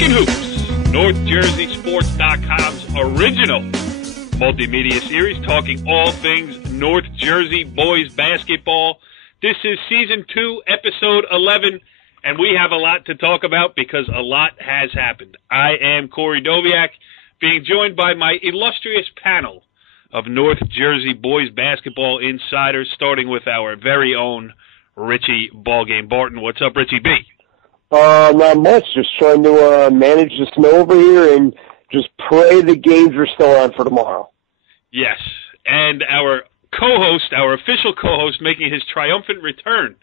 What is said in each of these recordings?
Talkin Hoops, NorthJerseySports.com's original multimedia series, talking all things North Jersey boys basketball. This is Season 2, Episode 11, and we have a lot to talk about because a lot has happened. I am Corey Doviak, being joined by my illustrious panel of North Jersey boys basketball insiders, starting with our very own Richie Ballgame Barton. What's up, Richie B? Not much. Just trying to manage the snow over here and just pray the games are still on for tomorrow. Yes, and our co-host, our official co-host, making his triumphant return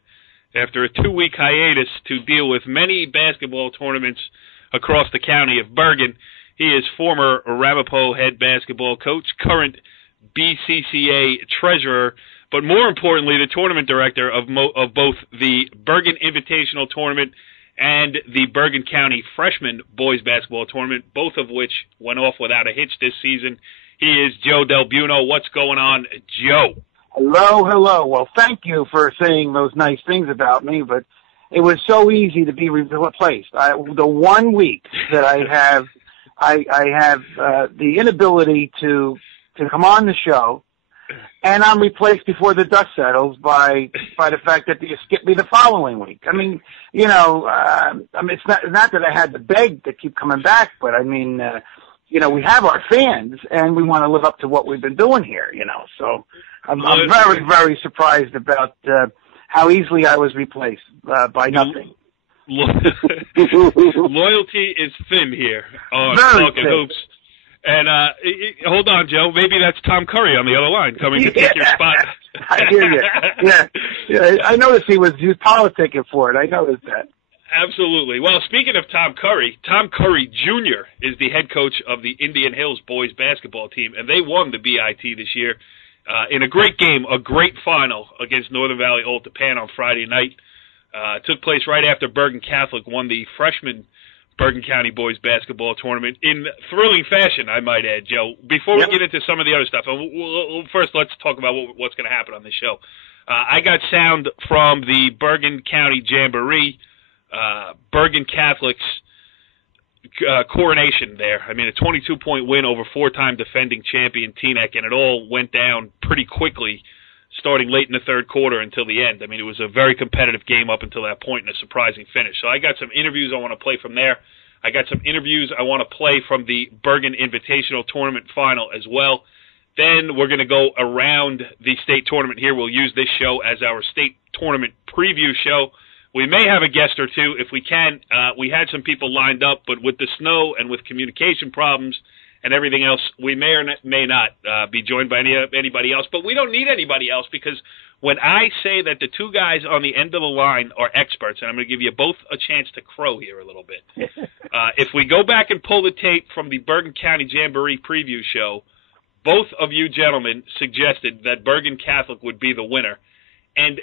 after a 2-week hiatus to deal with many basketball tournaments across the county of Bergen. He is former Ramapo head basketball coach, current BCCA treasurer, but more importantly, the tournament director of both the Bergen Invitational Tournament and the Bergen County Freshman Boys Basketball Tournament, both of which went off without a hitch this season. He is Joe DelBuono. What's going on, Joe? Hello. Well, thank you for saying those nice things about me, but it was so easy to be replaced. The 1 week that I have the inability to come on the show, and I'm replaced before the dust settles by the fact that you skipped me the following week. I mean, it's not that I had to beg to keep coming back, but I mean, we have our fans and we want to live up to what we've been doing here, So I'm very, very surprised about how easily I was replaced by nothing. Loyalty is thin here on Talkin Hoops. And hold on, Joe. Maybe that's Tom Curry on the other line coming to take your spot. I hear you. Yeah. I noticed he was politicking for it. I noticed that. Absolutely. Well, speaking of Tom Curry Jr. is the head coach of the Indian Hills boys basketball team, and they won the BIT this year in a great game, a great final against Northern Valley Old Tappan on Friday night. Took place right after Bergen Catholic won the freshman Bergen County boys basketball tournament in thrilling fashion, I might add, Joe. Before we get into some of the other stuff, first let's talk about what's going to happen on this show. I got sound from the Bergen County Jamboree, Bergen Catholic's coronation there. I mean, a 22-point win over four-time defending champion Teaneck, and it all went down pretty quickly, starting late in the third quarter until the end. I mean, it was a very competitive game up until that point and a surprising finish. So I got some interviews I want to play from there. I got some interviews I want to play from the Bergen Invitational Tournament final as well. Then we're going to go around the state tournament here. We'll use this show as our state tournament preview show. We may have a guest or two if we can. We had some people lined up, but with the snow and with communication problems and everything else, we may or may not be joined by anybody else. But we don't need anybody else, because when I say that the two guys on the end of the line are experts, and I'm going to give you both a chance to crow here a little bit. If we go back and pull the tape from the Bergen County Jamboree preview show, both of you gentlemen suggested that Bergen Catholic would be the winner. And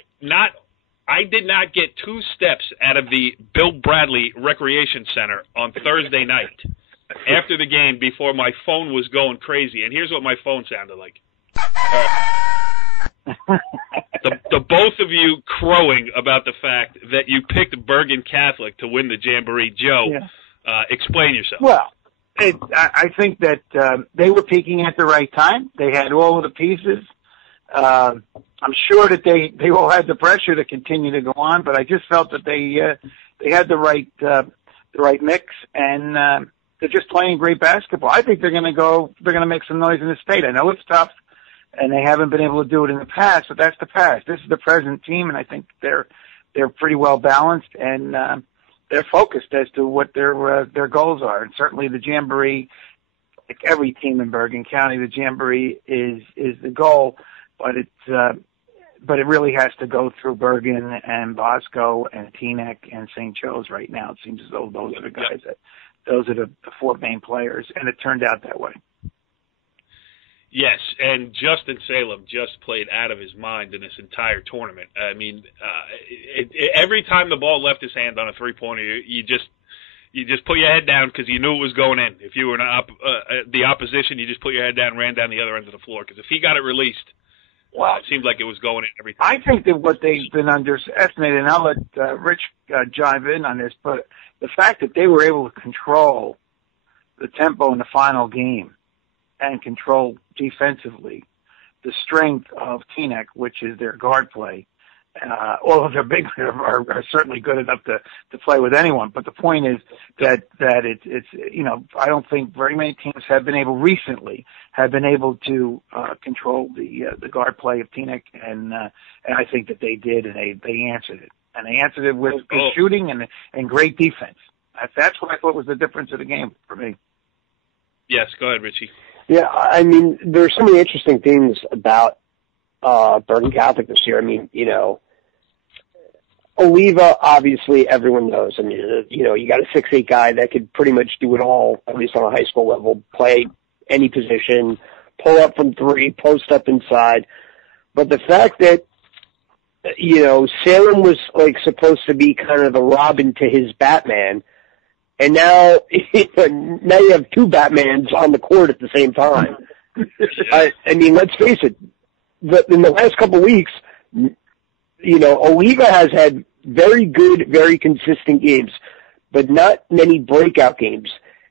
I did not get 2 steps out of the Bill Bradley Recreation Center on Thursday night after the game before my phone was going crazy. And here's what my phone sounded like. The both of you crowing about the fact that you picked Bergen Catholic to win the Jamboree. Joe, explain yourself. Well, I think that they were peaking at the right time. They had all of the pieces. I'm sure that they all had the pressure to continue to go on, but I just felt that they had the right mix, and they're just playing great basketball. I think they're going to make some noise in the state. I know it's tough, and they haven't been able to do it in the past, but that's the past. This is the present team, and I think they're pretty well balanced, and they're focused as to what their goals are. And certainly the Jamboree, like every team in Bergen County, the Jamboree is the goal, but it really has to go through Bergen and Bosco and Teaneck and St. Joe's right now. It seems as though those are the guys those are the 4 main players, and it turned out that way. Yes, and Justin Salem just played out of his mind in this entire tournament. I mean, every time the ball left his hand on a three-pointer, you just put your head down because you knew it was going in. If you were the opposition, you just put your head down and ran down the other end of the floor, because if he got it released, Well, it seemed like it was going in every time. I think that what they've been underestimated, and I'll let Rich jive in on this, but the fact that they were able to control the tempo in the final game and control defensively the strength of Teaneck, which is their guard play. All of their big are certainly good enough to play with anyone. But the point is that it's I don't think very many teams have been able to control the guard play of Teaneck, and I think that they did, and they answered it, and they answered it with good shooting and great defense. That's what I thought was the difference of the game for me. Yes, go ahead, Richie. Yeah, I mean, there's so many interesting things about Bergen Catholic this year. I mean, Oliva, obviously, everyone knows. I mean, you got a 6'8" guy that could pretty much do it all, at least on a high school level, play any position, pull up from three, post up inside. But the fact that, Salem was like supposed to be kind of the Robin to his Batman, and now you have two Batmans on the court at the same time. I mean, let's face it. In the last couple of weeks, Oliva has had very good, very consistent games, but not many breakout games.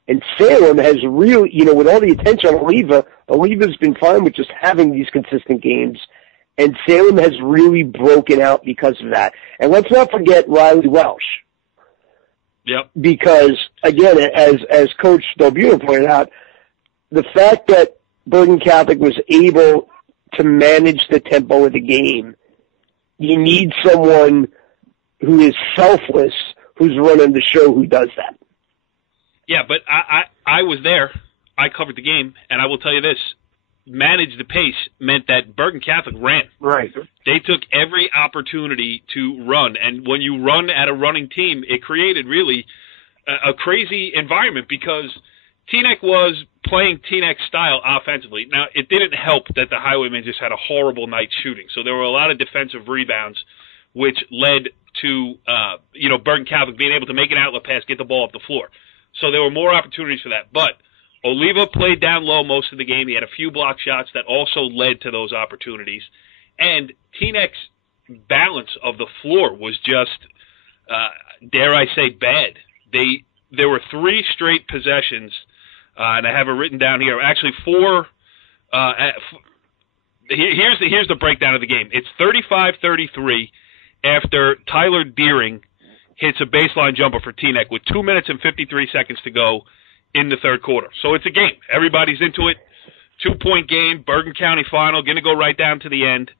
And Salem has really, with all the attention on Oliva's been fine with just having these consistent games. And Salem has really broken out because of that. And let's not forget Riley Welsh. Yep. Because, again, as Coach DelBuono pointed out, the fact that Bergen Catholic was able to manage the tempo of the game, you need someone who is selfless, who's running the show, who does that. Yeah, but I was there. I covered the game, and I will tell you this. Manage the pace meant that Bergen Catholic ran. Right. They took every opportunity to run, and when you run at a running team, it created really a crazy environment because Teaneck was playing Teaneck style offensively. Now, it didn't help that the Highwaymen just had a horrible night shooting, so there were a lot of defensive rebounds, which led to Bergen Catholic being able to make an outlet pass, get the ball up the floor. So there were more opportunities for that, but Oliva played down low most of the game. He had a few block shots that also led to those opportunities. And Teaneck's balance of the floor was just, dare I say, bad. There were 3 straight possessions, and I have it written down here. Actually, 4. Here's the breakdown of the game. It's 35-33 after Tyler Deering hits a baseline jumper for Teaneck with 2 minutes and 53 seconds to go in the third quarter. So it's a game. Everybody's into it. 2-point game, Bergen County final, going to go right down to the end.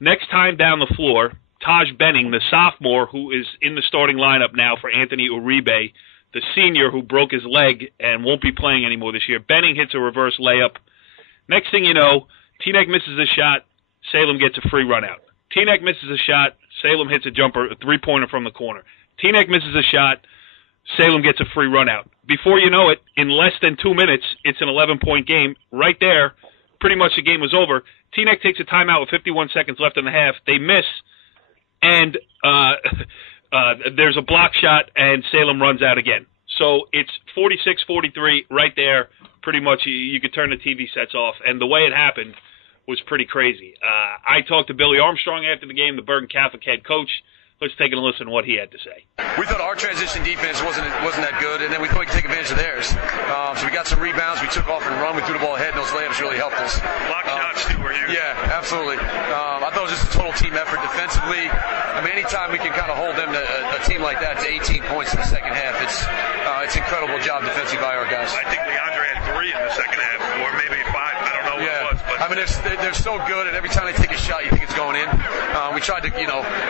Next time down the floor, Taj Benning, the sophomore who is in the starting lineup now for Anthony Uribe, the senior who broke his leg and won't be playing anymore this year. Benning hits a reverse layup. Next thing you know, Teaneck misses a shot, Salem gets a free run out. Teaneck misses a shot, Salem hits a jumper, a three-pointer from the corner. Teaneck misses a shot, Salem gets a free run out. Before you know it, in less than 2 minutes, it's an 11-point game. Right there, pretty much the game was over. Teaneck takes a timeout with 51 seconds left in the half. They miss, and there's a block shot, and Salem runs out again. So it's 46-43 right there. Pretty much you could turn the TV sets off, and the way it happened was pretty crazy. I talked to Billy Armstrong after the game, the Bergen Catholic head coach. Let's take a listen to what he had to say. We thought our transition defense wasn't that good, and then we thought we could take advantage of theirs. So we got some rebounds. We took off and run. We threw the ball ahead, and those layups really helped us. Block shots, too, were huge. Yeah, absolutely. I thought it was just a total team effort defensively. I mean, anytime we can kind of hold them to a team like that to 18 points in the second half, it's an incredible job defensively by our guys. I think Leandre had 3 in the second half, or maybe 5. I don't know what it was. But I mean, they're so good, and every time they take a shot, you think it's going in. We tried to,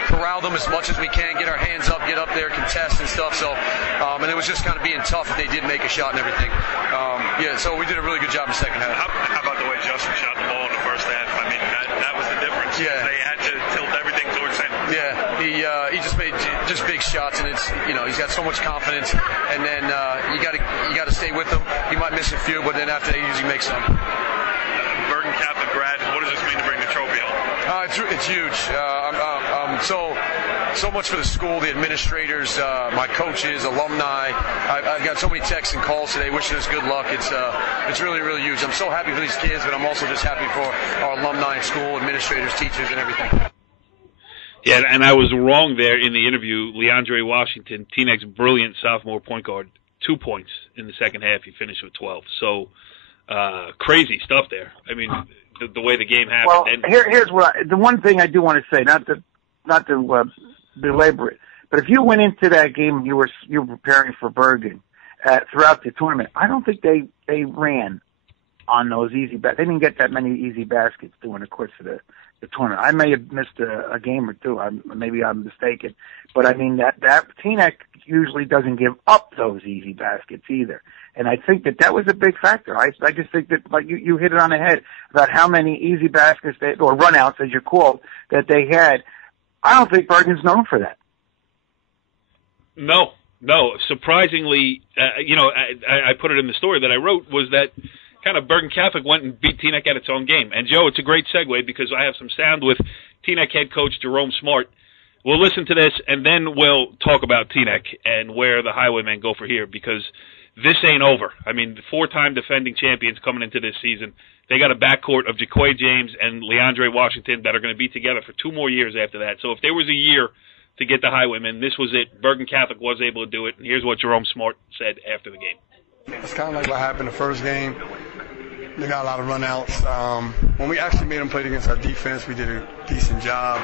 corral them as much as we can, get our hands up, get up there, contest and stuff. So, and it was just kind of being tough if they did make a shot and everything. So we did a really good job in the second half. How about the way Justin shot the ball in the first half? I mean, that was the difference. Yeah. They had to tilt everything towards him. Yeah, he just made just big shots, and it's he's got so much confidence. And then you got to stay with him. He might miss a few, but then after that, he usually makes some. Bergen Catholic grad. What does this mean to bring the trophy home? It's huge. So so much for the school, the administrators, my coaches, alumni. I've got so many texts and calls today wishing us good luck. It's really, really huge. I'm so happy for these kids, but I'm also just happy for our alumni in school, administrators, teachers, and everything. Yeah, and I was wrong there in the interview. Leandre Washington, Teaneck's brilliant sophomore point guard, 2 points in the second half. He finished with 12. So crazy stuff there. I mean, the way the game happened. Well, and here's the one thing I do want to say, not to belabor it, but if you went into that game and you were preparing for Bergen throughout the tournament, I don't think they ran on those easy baskets. They didn't get that many easy baskets during the course of the tournament. I may have missed a game or two. Maybe I'm mistaken, but I mean that Teaneck usually doesn't give up those easy baskets either. And I think that was a big factor. I just think that, like you hit it on the head about how many easy baskets or runouts, as you're called, that they had. I don't think Bergen's known for that. No. Surprisingly, I put it in the story that I wrote, was that kind of Bergen Catholic went and beat Teaneck at its own game. And, Joe, it's a great segue because I have some sound with Teaneck head coach Jerome Smart. We'll listen to this, and then we'll talk about Teaneck and where the Highwaymen go for here, because this ain't over. I mean, the 4-time defending champions coming into this season. They got a backcourt of Jaquay James and Leandre Washington that are going to be together for 2 more years after that. So if there was a year to get the Highwaymen, this was it. Bergen Catholic was able to do it, and here's what Jerome Smart said after the game. It's kind of like what happened the first game. They got a lot of runouts. When we actually made them play against our defense, we did a decent job,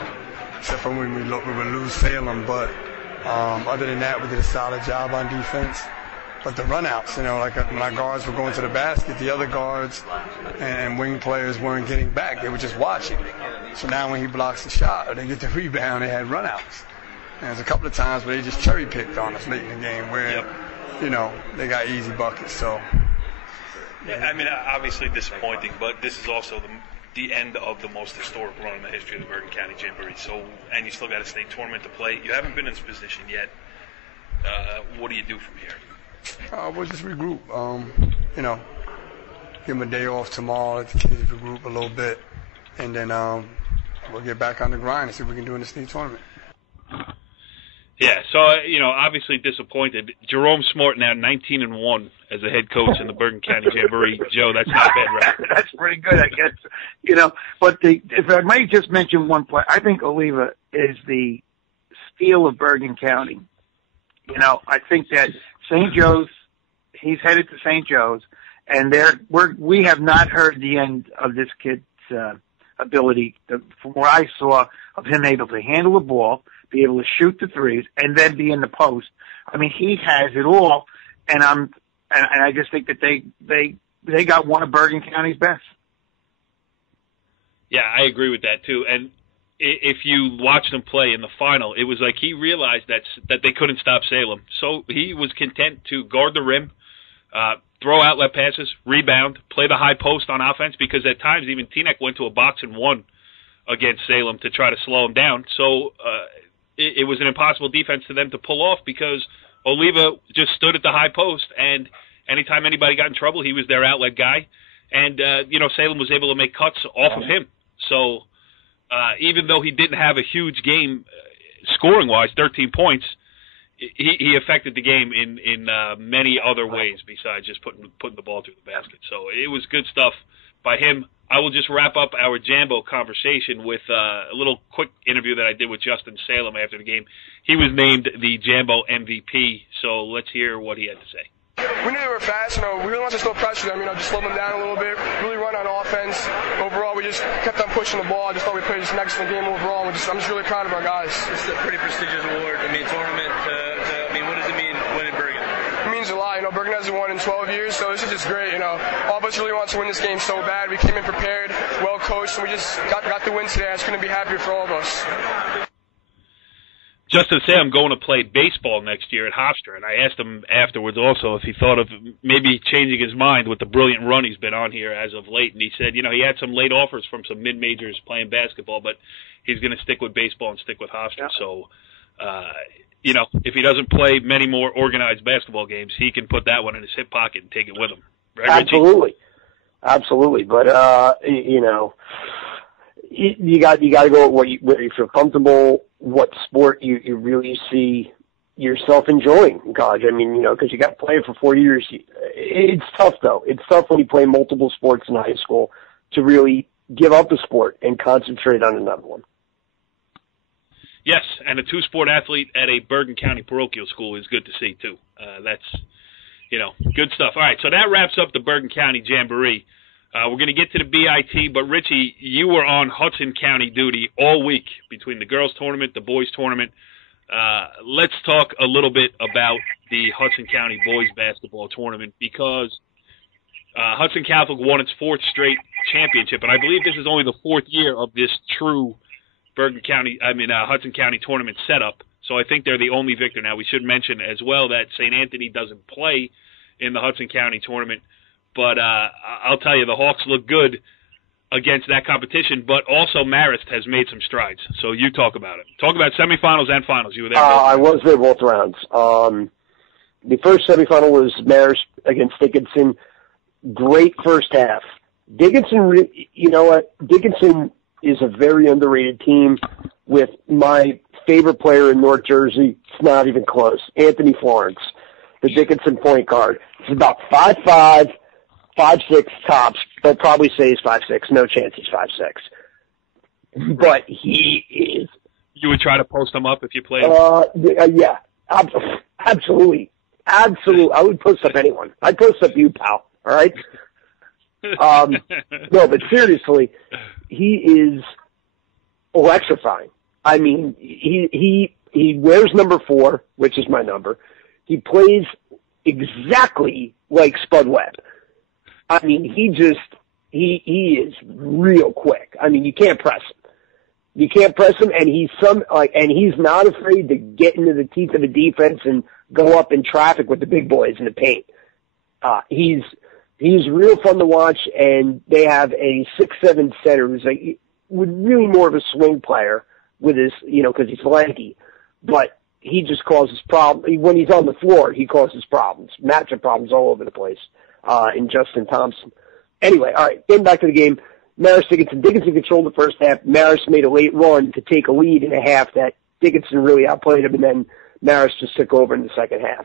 except for when we would lose Salem. But other than that, we did a solid job on defense. But the runouts, like when our guards were going to the basket, the other guards and wing players weren't getting back. They were just watching. So now when he blocks the shot or they get the rebound, they had runouts. And there's a couple of times where they just cherry-picked on us late in the game where, they got easy buckets. So. Yeah, I mean, obviously disappointing, but this is also the end of the most historic run in the history of the Bergen County Jamboree. So, and you still got a state tournament to play. You haven't been in this position yet. What do you do from here? We'll just regroup. Give them a day off tomorrow, let the kids regroup a little bit, and then we'll get back on the grind and see what we can do in the state tournament. Yeah, so, obviously disappointed. Jerome Smart now 19-1 as a head coach in the Bergen County Jamboree. Joe, that's not a bad record. That's pretty good, I guess. But if I might just mention one play, I think Oliva is the steal of Bergen County. I think that St. Joe's, he's headed to St. Joe's, and we have not heard the end of this kid's ability, from what I saw, of him able to handle the ball, be able to shoot the threes, and then be in the post. I mean, he has it all, and I just think that they got one of Bergen County's best. Yeah, I agree with that too. And if you watched him play in the final, it was like he realized that they couldn't stop Salem. So he was content to guard the rim, throw outlet passes, rebound, play the high post on offense, because at times even Teaneck went to a box and one against Salem to try to slow him down. So it was an impossible defense to them to pull off, because Oliva just stood at the high post, and anytime anybody got in trouble, he was their outlet guy. And, Salem was able to make cuts off of him. So even though he didn't have a huge game scoring-wise, 13 points, he affected the game in many other ways besides just putting the ball through the basket. So it was good stuff by him. I will just wrap up our Jambo conversation with a little quick interview that I did with Justin Salem after the game. He was named the Jambo MVP, so let's hear what he had to say. We knew they were fast. We really wanted to slow pressure them, just slow them down a little bit, really run on offense. Overall, we just kept on pushing the ball. I just thought we played just an excellent game overall. I'm just really proud of our guys. This is a pretty prestigious award. Tournament. What does it mean winning Bergen? It means a lot. Bergen hasn't won in 12 years, so this is just great. All of us really want to win this game so bad. We came in prepared, well coached, and we just got the win today. I just couldn't be happier for all of us. Justin said I'm going to play baseball next year at Hofstra, and I asked him afterwards also if he thought of maybe changing his mind with the brilliant run he's been on here as of late. And he said, he had some late offers from some mid-majors playing basketball, but he's going to stick with baseball and stick with Hofstra. Yeah. So, if he doesn't play many more organized basketball games, he can put that one in his hip pocket and take it with him. Right, Absolutely. Richie? Absolutely. But, you got to go where you feel comfortable. what sport you really see yourself enjoying in college. I mean, because you got to play it for 4 years. It's tough, though. It's tough when you play multiple sports in high school to really give up a sport and concentrate on another one. Yes, and a two-sport athlete at a Bergen County parochial school is good to see, too. That's, good stuff. All right, so that wraps up the Bergen County Jamboree. We're going to get to the BIT, but Richie, you were on Hudson County duty all week between the girls' tournament, the boys' tournament. Let's talk a little bit about the Hudson County boys basketball tournament, because Hudson Catholic won its fourth straight championship, and I believe this is only the fourth year of this true Hudson County tournament setup. So I think they're the only victor. Now, we should mention as well that St. Anthony doesn't play in the Hudson County tournament, but I'll tell you, the Hawks look good against that competition, but also Marist has made some strides. So you talk about it. Talk about semifinals and finals. You were there. I was there both rounds. The first semifinal was Marist against Dickinson. Great first half. Dickinson, you know what? Dickinson is a very underrated team with my favorite player in North Jersey. It's not even close. Anthony Florence, the Dickinson point guard. He's about 5'5", 5'6" tops. They'll probably say he's 5'6". No chance he's 5'6". But he is. You would try to post him up if you played? Yeah, absolutely. Absolutely. I would post up anyone. I'd post up you, pal. All right? No, but seriously, he is electrifying. I mean, he wears number 4, which is my number. He plays exactly like Spud Webb. I mean, he is real quick. I mean, you can't press him. You can't press him, and he's not afraid to get into the teeth of the defense and go up in traffic with the big boys in the paint. He's real fun to watch, and they have a 6'7" center who's really more of a swing player with his, because he's lanky, but he just causes problems. When he's on the floor, he causes problems, matchup problems all over the place. In Justin Thompson. Anyway, all right, getting back to the game. Marist Dickinson controlled the first half. Marist made a late run to take a lead in a half that Dickinson really outplayed him, and then Marist just took over in the second half.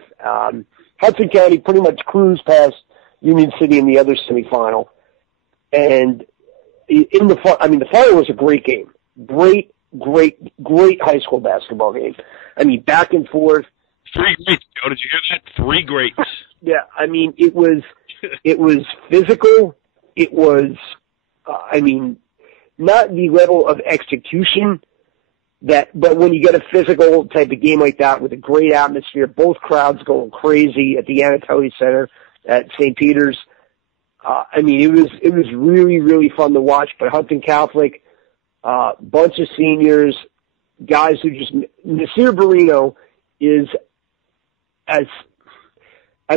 Hudson County pretty much cruised past Union City in the other semifinal. And the final was a great game. Great high school basketball game. I mean, back and forth. 3 greats, Joe. Did you hear that? 3 greats. Yeah, I mean, it was physical. It was, not the level of execution but when you get a physical type of game like that with a great atmosphere, both crowds going crazy at the Anatoly Center at St. Peter's. It was really, really fun to watch. But Hudson Catholic, bunch of seniors, guys who just, Nasir Barino is as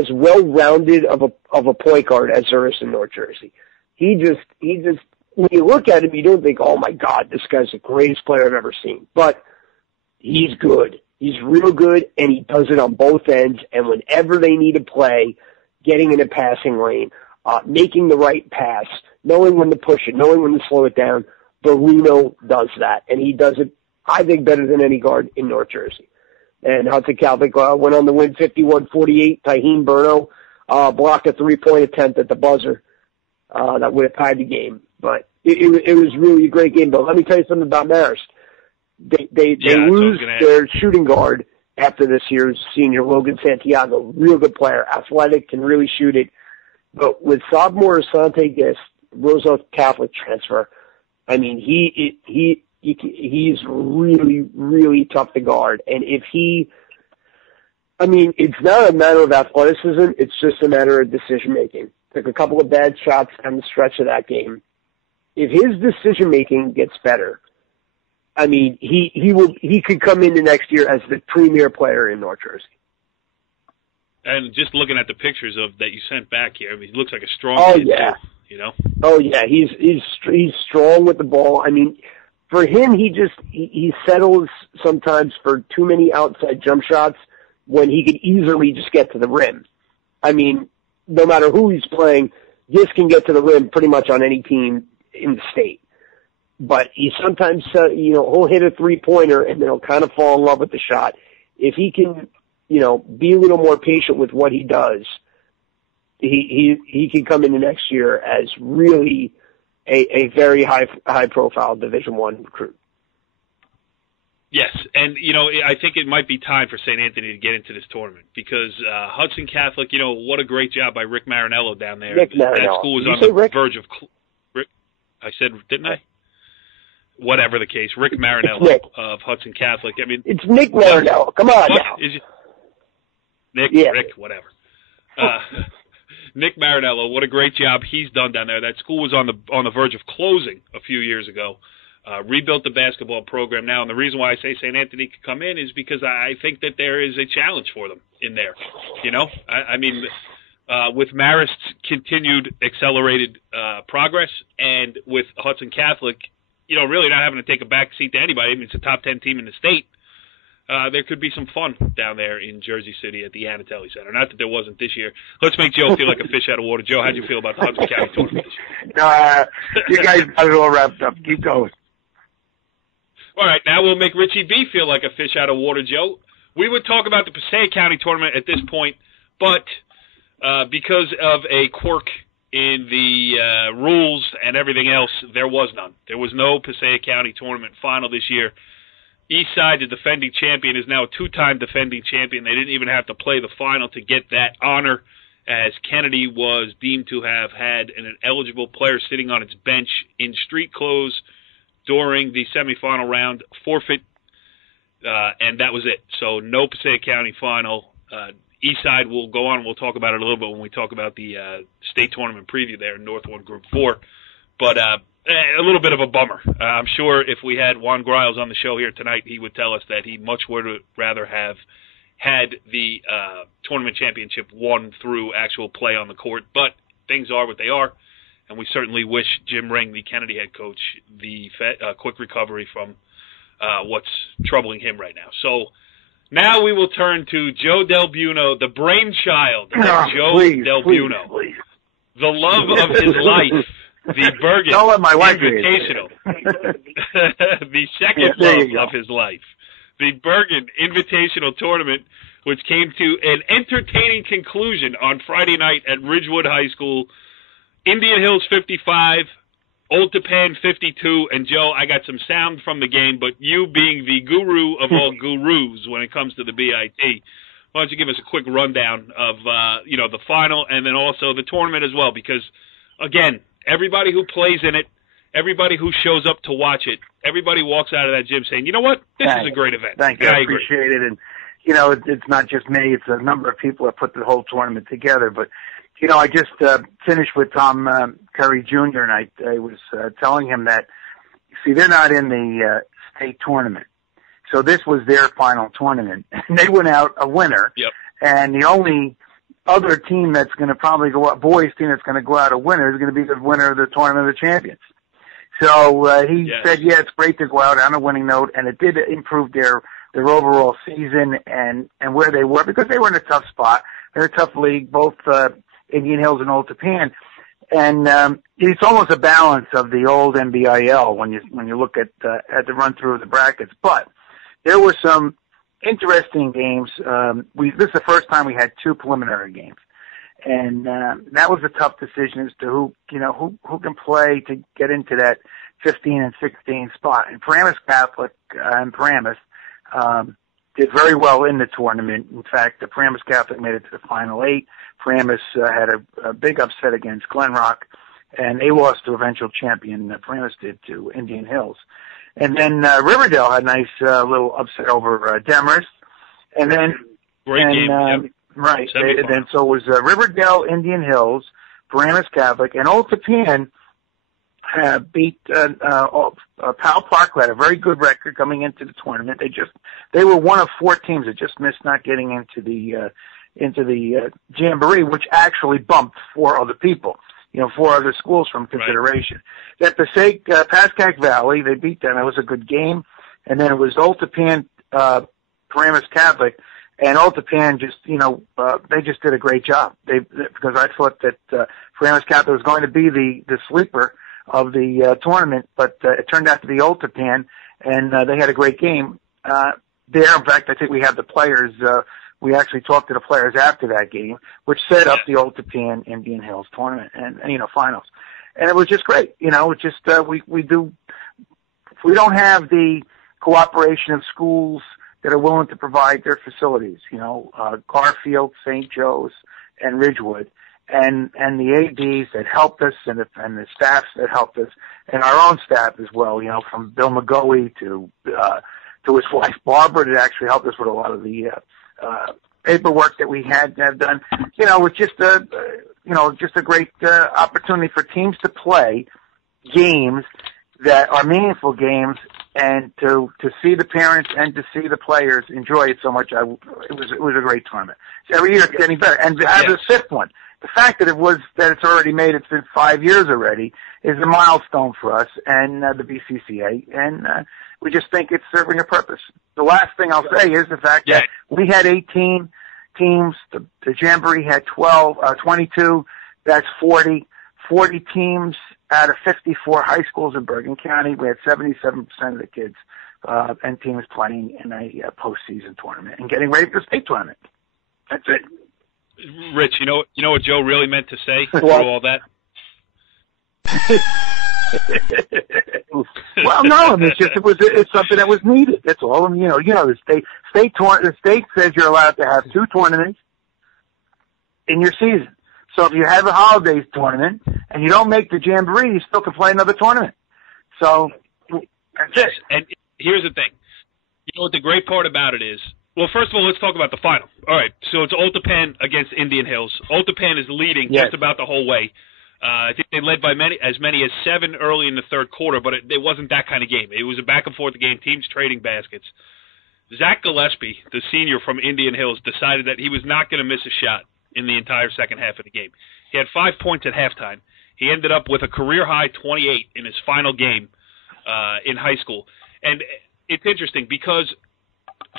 well-rounded of a point guard as there is in North Jersey. He just, when you look at him, you don't think, oh my God, this guy's the greatest player I've ever seen. But he's good. He's real good, and he does it on both ends. And whenever they need to play, getting in a passing lane, making the right pass, knowing when to push it, knowing when to slow it down, Barino does that. And he does it, I think, better than any guard in North Jersey. And Hudson Catholic went on to win 51-48. Tahim Burno blocked a 3-point attempt at the buzzer that would have tied the game. But it was really a great game. But let me tell you something about Marist. They lose their shooting guard after this year's senior, Logan Santiago. Real good player, athletic, can really shoot it. But with sophomore Asante Gist, Roosevelt Catholic transfer, I mean, he's really, really tough to guard. And it's not a matter of athleticism. It's just a matter of decision-making. Took a couple of bad shots down the stretch of that game. If his decision-making gets better, I mean, he could come into next year as the premier player in North Jersey. And just looking at the pictures that you sent back here, I mean, he looks like a strong kid too, Oh yeah, he's strong with the ball. I mean, for him, he settles sometimes for too many outside jump shots when he could easily just get to the rim. I mean, no matter who he's playing, Gist can get to the rim pretty much on any team in the state. but he sometimes, he'll hit a 3-pointer and then he'll kind of fall in love with the shot. If he can, be a little more patient with what he does, he can come into next year as really a very high profile Division I recruit. Yes, and I think it might be time for St. Anthony to get into this tournament because Hudson Catholic, what a great job by Rick Marinello down there. Rick Marinello. That school was on the verge of. Rick, I said, didn't I? Whatever the case, Rick Marinello of Hudson Catholic. I mean, it's Nick Marinello. Come on now. Nick, yeah. Rick, whatever. Nick Marinello, what a great job he's done down there. That school was on the verge of closing a few years ago. Rebuilt the basketball program now, and the reason why I say St. Anthony could come in is because I think that there is a challenge for them in there. With Marist's continued accelerated progress, and with Hudson Catholic, really not having to take a back seat to anybody. I mean, it's a top 10 team in the state. There could be some fun down there in Jersey City at the Anatelli Center. Not that there wasn't this year. Let's make Joe feel like a fish out of water. Joe, how'd you feel about the Hudson County tournament this year? You guys got it all wrapped up. Keep going. All right, now we'll make Richie B feel like a fish out of water, Joe. We would talk about the Passaic County tournament at this point, but because of a quirk in the rules and everything else, there was none. There was no Passaic County tournament final this year. Eastside, the defending champion, is now a 2-time defending champion. They didn't even have to play the final to get that honor, as Kennedy was deemed to have had an eligible player sitting on its bench in street clothes during the semifinal round, forfeit, and that was it. So no Passaic County final. Eastside will go on. We'll talk about it a little bit when we talk about the state tournament preview there in North 1 Group 4. But a little bit of a bummer. I'm sure if we had Juan Griles on the show here tonight, he would tell us that he much would rather have had the tournament championship won through actual play on the court. But things are what they are, and we certainly wish Jim Ring, the Kennedy head coach, the quick recovery from what's troubling him right now. So now we will turn to Joe DelBuono, the brainchild of Joe DelBuono, please. The love of his life. The Bergen Invitational. The second love of his life. The Bergen Invitational Tournament, which came to an entertaining conclusion on Friday night at Ridgewood High School. Indian Hills 55, Old Tappan 52, and Joe, I got some sound from the game, but you being the guru of all gurus when it comes to the BIT, why don't you give us a quick rundown of the final and then also the tournament as well? Because, again, everybody who plays in it, everybody who shows up to watch it, everybody walks out of that gym saying, you know what, this is a great event. Thank you. I appreciate it. And, it's not just me. It's a number of people that put the whole tournament together. But, I just finished with Tom Curry Jr., and I was telling him that, see, they're not in the state tournament. So this was their final tournament. And they went out a winner. Yep. And the only other team that's going to probably go out, boys team that's going to go out a winner is going to be the winner of the Tournament of the Champions. So he said, it's great to go out on a winning note, and it did improve their overall season and where they were, because they were in a tough spot. They're a tough league, both Indian Hills and Old Tappan. And it's almost a balance of the old NBIL when you look at the run through of the brackets. But there were some interesting games. This is the first time we had 2 preliminary games, and that was a tough decision as to who can play to get into that 15 and 16 spot. And Paramus Catholic and Paramus did very well in the tournament. In fact, the Paramus Catholic made it to the Final 8. Paramus had a big upset against Glen Rock, and they lost to eventual champion. Paramus did to Indian Hills. And then Riverdale had a nice little upset over Demorest. And then great game. Right. And then so it was Riverdale, Indian Hills, Paramus Catholic, and Old Tappan beat Powell Park, who had a very good record coming into the tournament. They were one of 4 teams that just missed not getting into the Jamboree, which actually bumped 4 other people. 4 other schools from consideration. Right. That Pascack Valley, they beat them. It was a good game. And then it was Old Tappan, Paramus Catholic, and Old Tappan just, they just did a great job. Because I thought that Paramus Catholic was going to be the sleeper of the tournament, but it turned out to be Old Tappan, and they had a great game there. In fact, I think we have the players. We actually talked to the players after that game, which set up the Old Tappan Indian Hills tournament and finals, and it was just great. It's just we don't have the cooperation of schools that are willing to provide their facilities. Garfield, St. Joe's, and Ridgewood. And the ADs that helped us and the staffs that helped us and our own staff as well, from Bill McGoey to his wife Barbara that actually helped us with a lot of the paperwork that we had to have done. It's just a great opportunity for teams to play games that are meaningful games and to see the parents and to see the players enjoy it so much. It was a great tournament. So every year it's getting better. And to have the fifth one. The fact that it's already made, it's been 5 years already, is a milestone for us and the BCCA, and we just think it's serving a purpose. The last thing I'll say is the fact that we had 18 teams, the Jamboree had 22, that's 40 teams out of 54 high schools in Bergen County. We had 77% of the kids and teams playing in a postseason tournament and getting ready for the state tournament. That's it. Rich, you know what Joe really meant to say through all that? Well, no, I mean, it's something that was needed. That's all. And, the state says you're allowed to have 2 tournaments in your season. So if you have a holidays tournament and you don't make the Jamboree, you still can play another tournament. So that's it. And here's the thing. What the great part about it is, well, first of all, let's talk about the final. All right, so it's Old Tappan against Indian Hills. Old Tappan is leading just about the whole way. I think they led by as many as 7 early in the third quarter, but it wasn't that kind of game. It was a back-and-forth game, teams trading baskets. Zach Gillespie, the senior from Indian Hills, decided that he was not going to miss a shot in the entire second half of the game. He had 5 points at halftime. He ended up with a career-high 28 in his final game in high school. And it's interesting because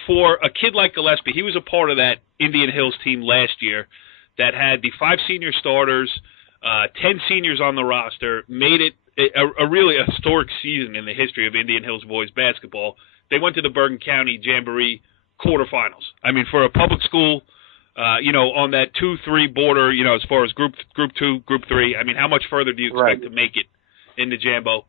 for a kid like Gillespie, he was a part of that Indian Hills team last year that had the 5 senior starters, 10 seniors on the roster, made it a really historic season in the history of Indian Hills boys basketball. They went to the Bergen County Jamboree quarterfinals. I mean, for a public school, on that 2-3 border, as far as group 2, group 3, I mean, how much further do you expect to make it in the Jambo?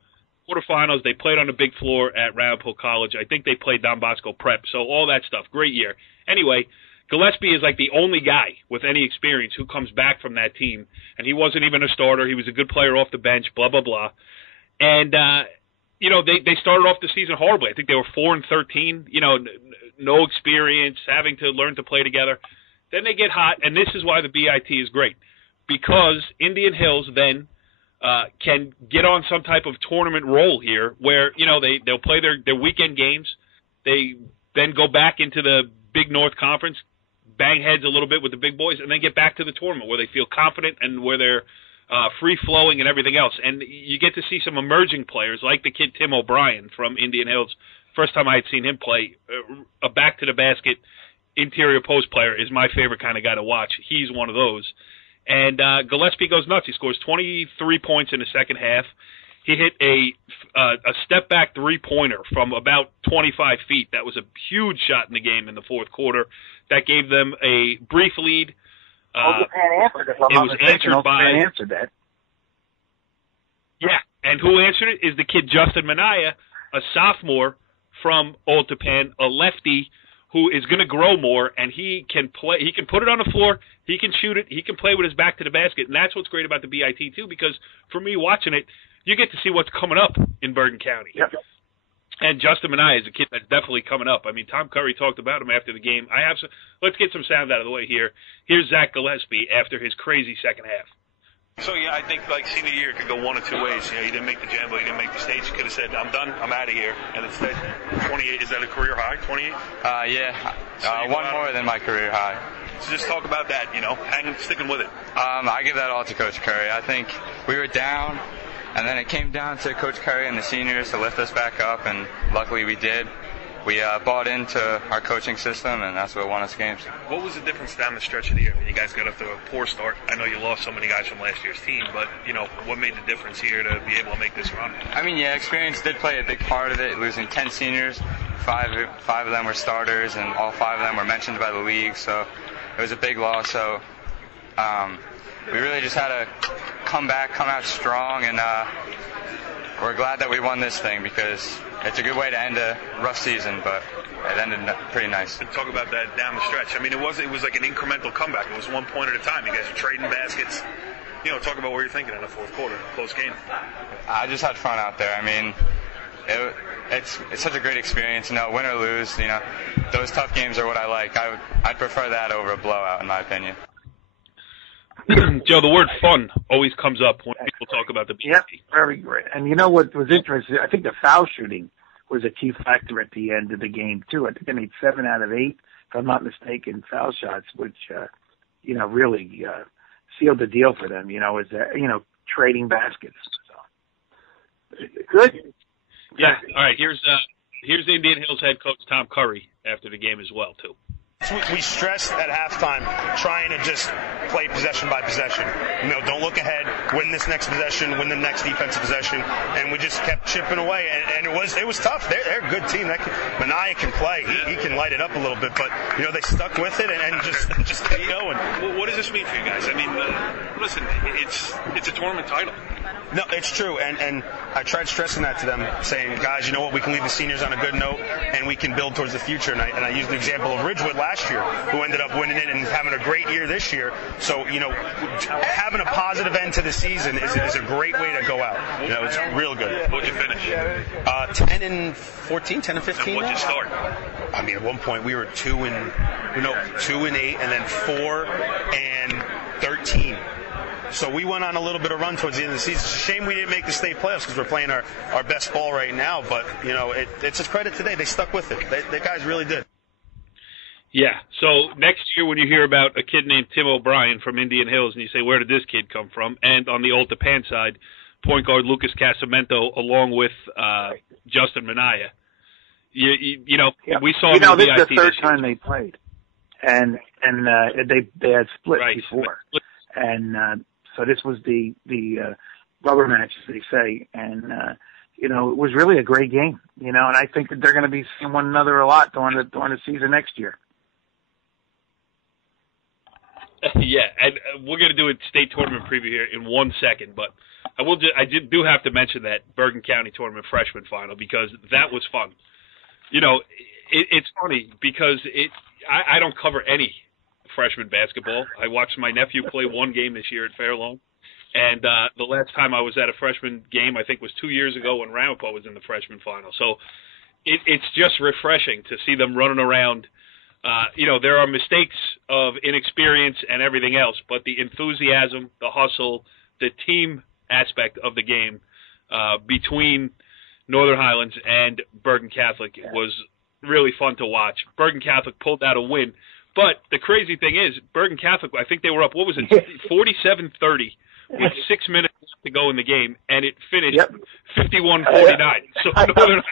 Quarterfinals, they played on the big floor at Ramapo College. I think they played Don Bosco Prep, so all that stuff. Great year. Anyway, Gillespie is like the only guy with any experience who comes back from that team, and he wasn't even a starter. He was a good player off the bench, blah, blah, blah. And, they started off the season horribly. I think they were 4-13, no experience, having to learn to play together. Then they get hot, and this is why the BIT is great, because Indian Hills then can get on some type of tournament roll here where, they'll play their weekend games. They then go back into the Big North Conference, bang heads a little bit with the big boys, and then get back to the tournament where they feel confident and where they're free-flowing and everything else. And you get to see some emerging players like the kid Tim O'Brien from Indian Hills. First time I had seen him play, a back-to-the-basket interior post player is my favorite kind of guy to watch. He's one of those. And Gillespie goes nuts. He scores 23 points in the second half. He hit a step-back three-pointer from about 25 feet. That was a huge shot in the game in the fourth quarter. That gave them a brief lead. It was answered by... answered that. Yeah, and who answered it is the kid Justin Minaya, a sophomore from Old Tappan, a lefty who is going to grow more, and he can play. He can put it on the floor. He can shoot it. He can play with his back to the basket, and that's what's great about the BIT too. Because for me watching it, you get to see what's coming up in Bergen County. Yep. And Justin Minaya is a kid that's definitely coming up. I mean, Tom Curry talked about him after the game. Let's get some sound out of the way here. Here's Zach Gillespie after his crazy second half. So, yeah, I think, like, senior year could go one of two ways. You didn't make the Jambo, you didn't make the stage. You could have said, I'm done, I'm out of here. And instead, 28, is that a career high, 28? Yeah, so one more than my career high. So just talk about that, sticking with it. I give that all to Coach Curry. I think we were down, and then it came down to Coach Curry and the seniors to lift us back up, and luckily we did. we bought into our coaching system, and that's what won us games. What was the difference down the stretch of the year? You guys got off to a poor start. I know you lost so many guys from last year's team, but, what made the difference here to be able to make this run? I mean, yeah, experience did play a big part of it, losing 10 seniors. Five of them were starters, and all 5 of them were mentioned by the league, so it was a big loss. So we really just had to come out strong, and we're glad that we won this thing because it's a good way to end a rough season, but it ended pretty nice. And talk about that down the stretch. I mean, it was like an incremental comeback. It was 1 point at a time. You guys were trading baskets. Talk about what you're thinking in the fourth quarter. Close game. I just had fun out there. I mean, it's such a great experience. Win or lose, those tough games are what I like. I'd prefer that over a blowout, in my opinion. Joe, the word fun always comes up when people talk about the BC. Yep, very great. And what was interesting, I think the foul shooting was a key factor at the end of the game, too. I think they made 7 out of 8, if I'm not mistaken, foul shots, which, really sealed the deal for them, trading baskets. So, good. Yeah, all right, here's Indian Hills head coach Tom Curry after the game as well, too. We stressed at halftime trying to just play possession by possession. Don't look ahead, win this next possession, win the next defensive possession, and we just kept chipping away. And it was tough. They're a good team. Manaya can play. He can light it up a little bit, but they stuck with it and just kept going. What does this mean for you guys? I mean, listen, it's a tournament title. No, it's true, and I tried stressing that to them, saying, guys, you know what, we can leave the seniors on a good note, and we can build towards the future. And I used the example of Ridgewood last year, who ended up winning it and having a great year this year. So, having a positive end to the season is a great way to go out. It's real good. What'd you finish? 10 and 14, 10 and 15. And what'd you start? I mean, at one point we were 2 and 8, and then 4 and 13. So we went on a little bit of run towards the end of the season. It's a shame we didn't make the state playoffs because we're playing our best ball right now. But, it's a credit today. They stuck with it. The guys really did. Yeah. So next year when you hear about a kid named Tim O'Brien from Indian Hills and you say, where did this kid come from? And on the Old Tapan side, point guard Lucas Casamento along with Justin Manaya. We saw him in the this is the third time they played. And they had split before. And so this was the rubber match, as they say, and it was really a great game, and I think that they're going to be seeing one another a lot during the season next year. Yeah, and we're going to do a state tournament preview here in 1 second, but I do have to mention that Bergen County tournament freshman final because that was fun. It's funny because I don't cover any freshman basketball. I watched my nephew play one game this year at Fairlawn, and the last time I was at a freshman game I think was 2 years ago when Ramapo was in the freshman final. So it's just refreshing to see them running around. There are mistakes of inexperience and everything else, but the enthusiasm, the hustle, the team aspect of the game between Northern Highlands and Bergen Catholic was really fun to watch. Bergen Catholic pulled out a win. But the crazy thing is, Bergen Catholic, I think they were up, 47-30 with 6 minutes to go in the game, and it finished 51-49. So Northern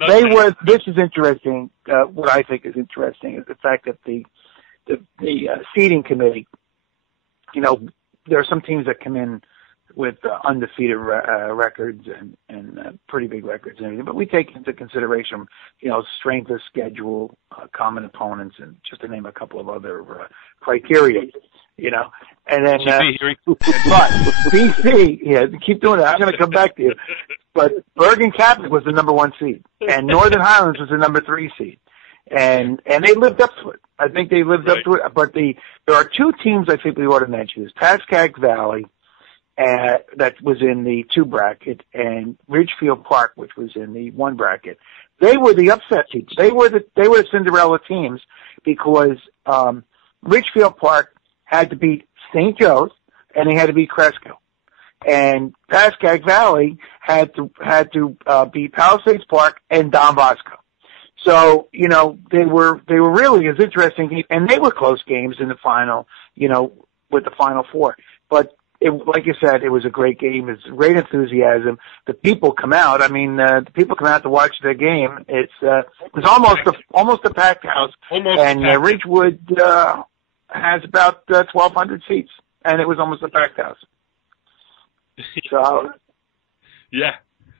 Highlands this is interesting. What I think is interesting is the fact that the seeding committee, there are some teams that come in with undefeated records and pretty big records and everything. But we take into consideration, strength of schedule, common opponents, and just to name a couple of other criteria, And then, but BC, keep doing that. I'm going to come back to you. But Bergen Catholic was the number 1 seed, and Northern Highlands was the number 3 seed. And they lived up to it. I think they lived up to it. But there are 2 teams I think we ought to mention. Is Pascagoula Valley, that was in the 2 bracket, and Ridgefield Park, which was in the 1 bracket. They were the upset teams. They were the Cinderella teams because Ridgefield Park had to beat St. Joe's and they had to beat Cresco, and Pascagoula Valley had to beat Palisades Park and Don Bosco. So they were really as interesting, and they were close games in the final, with the Final Four, but. like you said, it was a great game. It's great enthusiasm. The people come out. I mean, the people come out to watch the game. It was almost a packed house. Ridgewood has about 1,200 seats, and it was almost a packed house. So, yeah,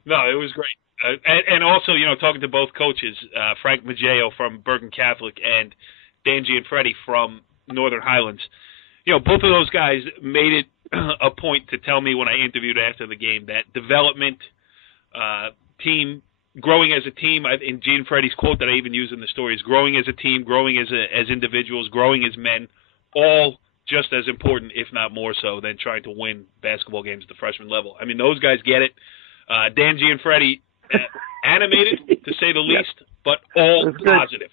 no, it was great. And also, talking to both coaches, Frank Maggio from Bergen Catholic and Dan Gianfredi from Northern Highlands, both of those guys made it a point to tell me when I interviewed after the game that development, team, growing as a team, in Gianfredi's quote that I even use in the story, is growing as a team, growing as individuals, growing as men, all just as important, if not more so, than trying to win basketball games at the freshman level. I mean, those guys get it. Dan Gianfredi, animated, to say the least, but all positive.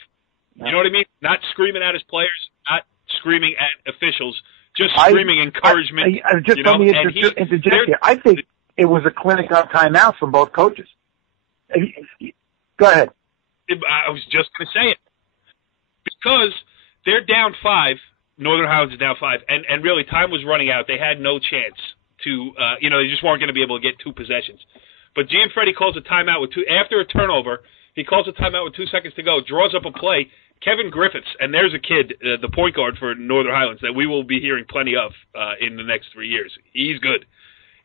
You know what I mean? Not screaming at his players, not screaming at officials, just screaming encouragement. Let me interject here. I think it was a clinic on timeouts from both coaches. Go ahead. I was just going to say it. Because they're down 5, Northern Highlands is down 5, and really time was running out. They had no chance to, they just weren't going to be able to get 2 possessions. But Gianfredi calls a timeout after a turnover. He calls a timeout with 2 seconds to go, draws up a play. Kevin Griffiths, and there's a kid, the point guard for Northern Highlands, that we will be hearing plenty of in the next 3 years. He's good.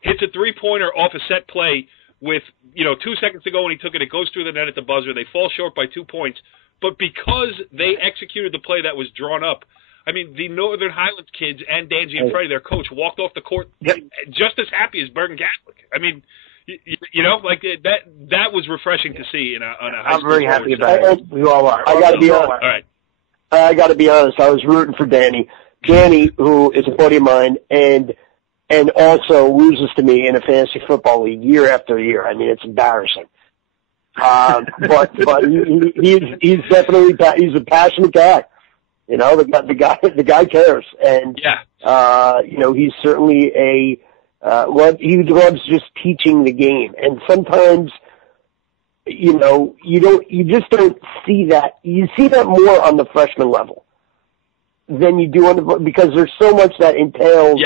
Hits a 3-pointer off a set play with 2 seconds to go when he took it. It goes through the net at the buzzer. They fall short by 2 points. But because they executed the play that was drawn up, I mean, the Northern Highlands kids and Dan Gianfredi, their coach, walked off the court just as happy as Bergen Catholic. I mean, that was refreshing to see on a high school. I'm very happy about it. We all are. I got to be honest. All right. I got to be honest. I was rooting for Danny. Danny, who is a buddy of mine, and also loses to me in a fantasy football league year after year. I mean, it's embarrassing. But he's definitely he's a passionate guy. The guy cares, and he's certainly he loves just teaching the game. And sometimes, you just don't see that. You see that more on the freshman level than you do because there's so much that entails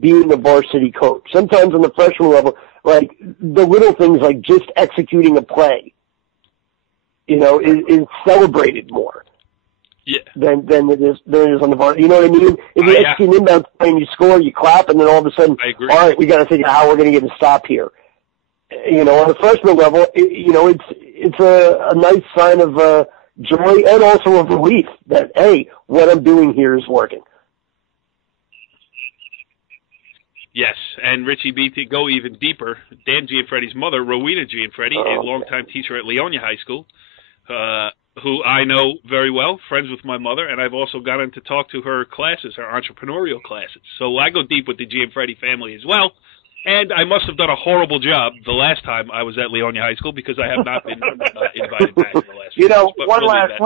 being a varsity coach. Sometimes on the freshman level, like the little things like just executing a play, is celebrated more. Yeah. Than it is on the varsity. You know what I mean? If you execute an inbound play and you score, you clap, and then all of a sudden, all right, we got to figure out how we're going to get a stop here. On the freshman level, it's a nice sign of joy and also of relief that, hey, what I'm doing here is working. Yes, and Richie B, to go even deeper, Dan Gianfredi's mother, Rowena Gianfredi, a longtime teacher at Leonia High School, who I know very well, friends with my mother, and I've also gotten to talk to her classes, her entrepreneurial classes. So I go deep with the Gianfredi family as well, and I must have done a horrible job the last time I was at Leonia High School because I have not been invited back in the last few years. One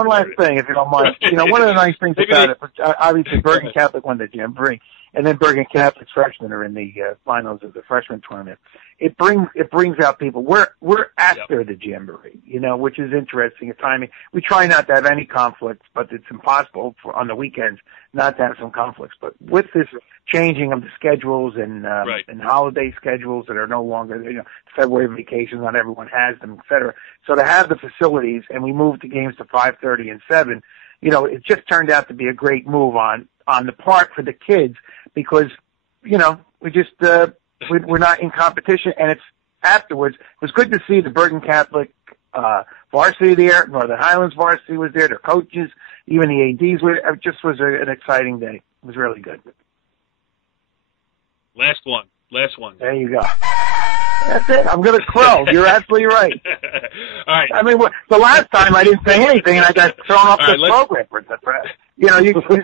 last thing, if you don't mind. One of the nice things about it, obviously Bergen Catholic won the Jamboree, and then Bergen Catholic freshmen are in the finals of the freshman tournament. It brings out people. We're after the Jamboree, which is interesting. Timing. We try not to have any conflicts, but it's impossible on the weekends not to have some conflicts. But with this changing of the schedules and holiday schedules that are no longer, February vacations, not everyone has them, et cetera. So to have the facilities, and we moved the games to 5:30 and 7, it just turned out to be a great move on the part for the kids because, we just. We're not in competition, and it's afterwards. It was good to see the Bergen Catholic varsity there. Northern Highlands varsity was there. Their coaches, even the ADs were. It just was an exciting day. It was really good. Last one. There you go. That's it. I'm going to crow. You're absolutely right. All right. I mean, the last time I didn't say anything, and I got thrown off the program. You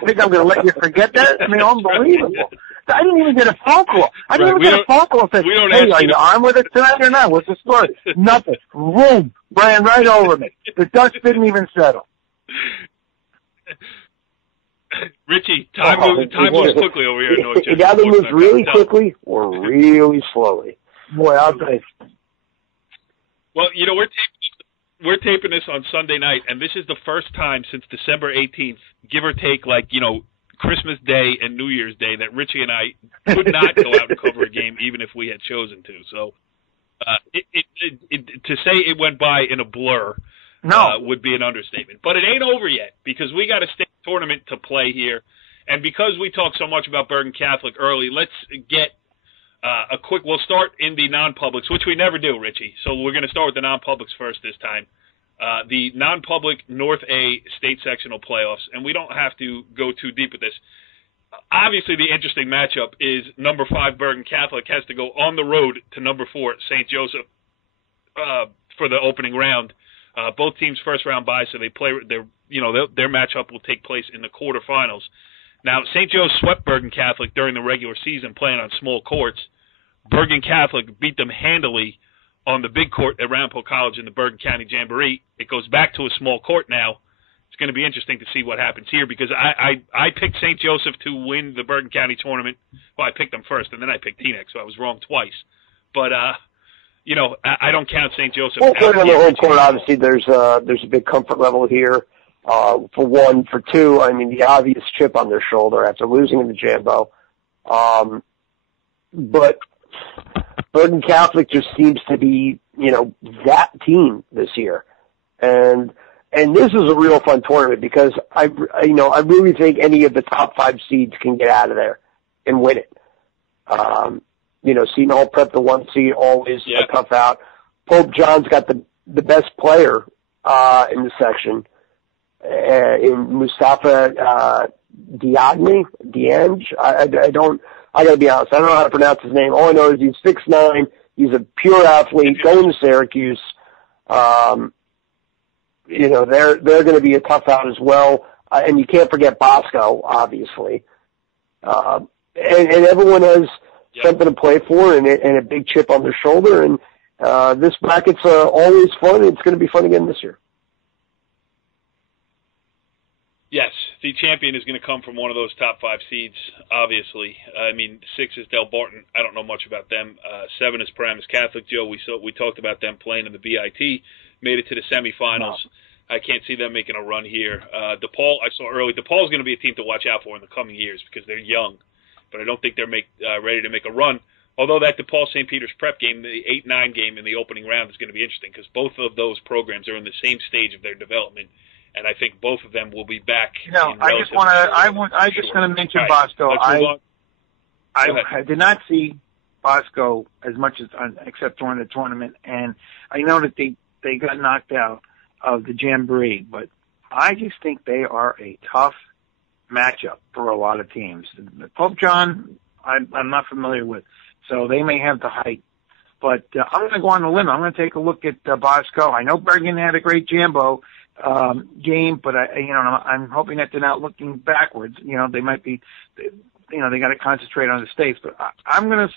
think I'm going to let you forget that? I mean, unbelievable. I didn't even get a phone call. I didn't even get a phone call that said, hey, are you on with us tonight or not? What's the story? Nothing. Boom. Ran right over me. The dust didn't even settle. Richie, time moves quickly over here in North Jersey. It either moves really quickly or really slowly. Boy, I'll say. Well, we're taping this on Sunday night, and this is the first time since December 18th, give or take, Christmas Day and New Year's Day that Richie and I could not go out and cover a game even if we had chosen to. So to say it went by in a blur would be an understatement. But it ain't over yet because we got a state tournament to play here. And because we talked so much about Bergen Catholic early, let's get we'll start in the non-publics, which we never do, Richie. So we're going to start with the non-publics first this time. The non-public North A state sectional playoffs, and we don't have to go too deep with this. Obviously, the interesting matchup is number 5 Bergen Catholic has to go on the road to number 4 St. Joseph for the opening round. Both teams first round bye, so they play. Their matchup will take place in the quarterfinals. Now, St. Joe's swept Bergen Catholic during the regular season, playing on small courts. Bergen Catholic beat them handily on the big court at Ramapo College in the Bergen County Jamboree. It goes back to a small court now. It's going to be interesting to see what happens here because I picked St. Joseph to win the Bergen County tournament. Well, I picked them first, and then I picked Teaneck, so I was wrong twice. But, I don't count St. Joseph. Well, playing on the home court, obviously, there's a big comfort level here. For one. For two, I mean, the obvious chip on their shoulder after losing in the Jambo. But Bergen Catholic just seems to be, that team this year. And this is a real fun tournament because I really think any of the top 5 seeds can get out of there and win it. Seton Hall Prep, the 1 seed, always a tough out. Pope John's got the best player, in the section. In Mustafa Diange. I gotta be honest, I don't know how to pronounce his name. All I know is he's 6'9", he's a pure athlete, going to Syracuse. They're gonna be a tough out as well. And you can't forget Bosco, obviously. And everyone has something to play for and a big chip on their shoulder. And this bracket's always fun. It's gonna be fun again this year. Yes, the champion is going to come from one of those top 5 seeds, obviously. 6 is DelBuono. I don't know much about them. 7 is Paramus Catholic, Joe. We talked about them playing in the BIT, made it to the semifinals. I can't see them making a run here. DePaul, I saw early. DePaul's going to be a team to watch out for in the coming years because they're young, but I don't think they're ready to make a run. Although that DePaul St. Peter's Prep game, the 8-9 game in the opening round is going to be interesting because both of those programs are in the same stage of their development. And I think both of them will be back. I just going to mention Bosco. I did not see Bosco as much as except during the tournament, and I know that they got knocked out of the Jamboree, but I just think they are a tough matchup for a lot of teams. Pope John, I'm not familiar with, so they may have the height. But I'm going to go on the limb. I'm going to take a look at Bosco. I know Bergen had a great Jambo game, but I'm hoping that they're not looking backwards. They might be, they got to concentrate on the states. But I'm gonna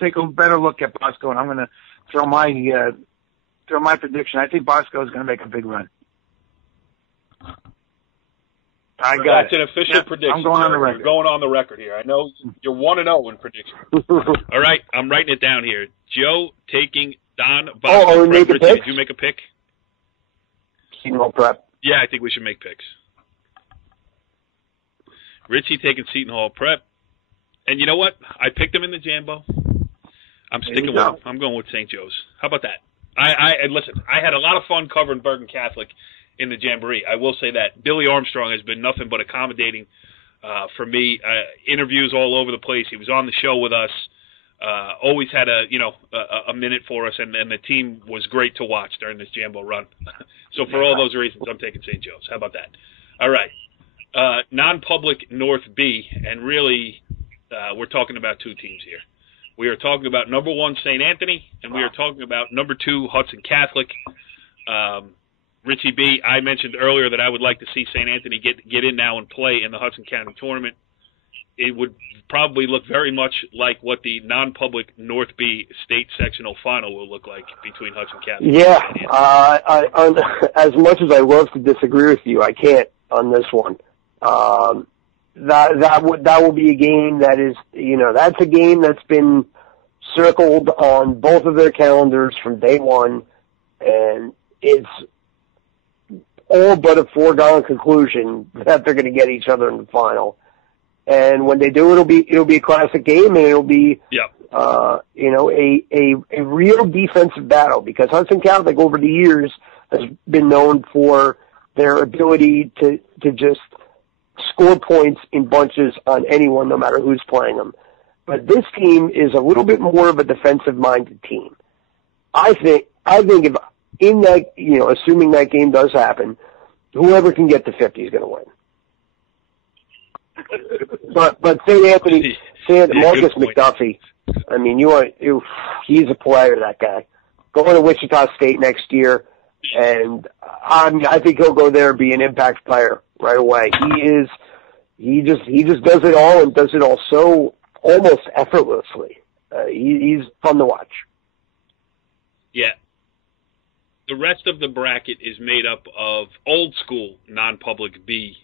take a better look at Bosco, and I'm gonna throw my prediction. I think Bosco is going to make a big run. That's an official prediction. I'm going on the record. You're going on the record here. I know you're 1-0 in predictions. All right, I'm writing it down here. Joe taking Don Bosco. Richie, did you make a pick? Seton Hall Prep. Yeah, I think we should make picks. Richie taking Seton Hall Prep. And you know what? I picked him in the Jambo. I'm sticking with him. I'm going with St. Joe's. How about that? Listen, I had a lot of fun covering Bergen Catholic in the Jamboree. I will say that. Billy Armstrong has been nothing but accommodating for me. Interviews all over the place. He was on the show with us. Always had a minute for us, and the team was great to watch during this Jambo run. So for all those reasons, I'm taking St. Joe's. How about that? All right. Non-public North B, and really we're talking about 2 teams here. We are talking about number 1 St. Anthony, and we are talking about number 2 Hudson Catholic. Richie B., I mentioned earlier that I would like to see St. Anthony get in now and play in the Hudson County tournament. It would probably look very much like what the non-public North B state sectional final will look like between Hudson County. Yeah, as much as I love to disagree with you, I can't on this one. That will be a game that is, that's a game that's been circled on both of their calendars from day one, and all but a foregone conclusion that they're going to get each other in the final. And when they do, it'll be a classic game, and it'll be, a real defensive battle, because Hudson Catholic over the years has been known for their ability to just score points in bunches on anyone, no matter who's playing them. But this team is a little bit more of a defensive-minded team. I think if in that, assuming that game does happen, whoever can get to 50 is going to win. But St. Anthony, Marcus McDuffie, I mean, he's a player, that guy. Going to Wichita State next year, and I think he'll go there and be an impact player right away. He just does it all, and does it all so almost effortlessly. He's fun to watch. Yeah. The rest of the bracket is made up of old school non-public B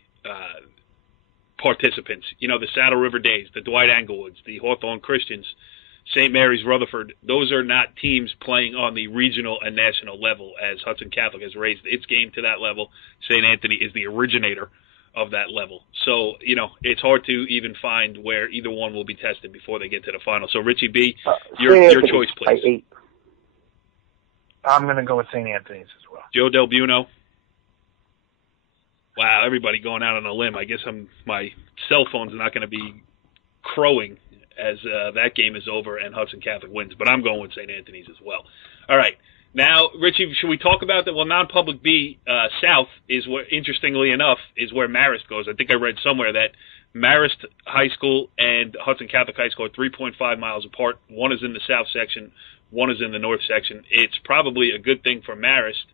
participants. The Saddle River Days, the Dwight Englewoods, the Hawthorne Christians, St. Mary's Rutherford. Those are not teams playing on the regional and national level, as Hudson Catholic has raised its game to that level. St. Anthony is the originator of that level. So, it's hard to even find where either one will be tested before they get to the final. So, Richie B, your choice, please. I'm going to go with St. Anthony's as well. Joe DelBuono. Wow, everybody going out on a limb. I guess my cell phone's not going to be crowing as that game is over and Hudson Catholic wins. But I'm going with St. Anthony's as well. All right. Now, Richie, should we talk about that? Well, non-public B South is where, interestingly enough, is where Marist goes. I think I read somewhere that Marist High School and Hudson Catholic High School are 3.5 miles apart. One is in the south section, one is in the north section. It's probably a good thing for Marist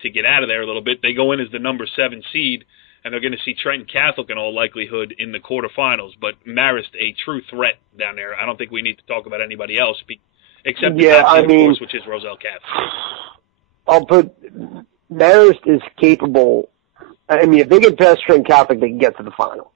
to get out of there a little bit. They go in as the number 7 seed, and they're going to see Trenton Catholic in all likelihood in the quarterfinals. But Marist, a true threat down there. I don't think we need to talk about anybody else except the top team, of course, which is Roselle Catholic. I'll put Marist is capable. I mean, if they get past Trenton Catholic, they can get to the final.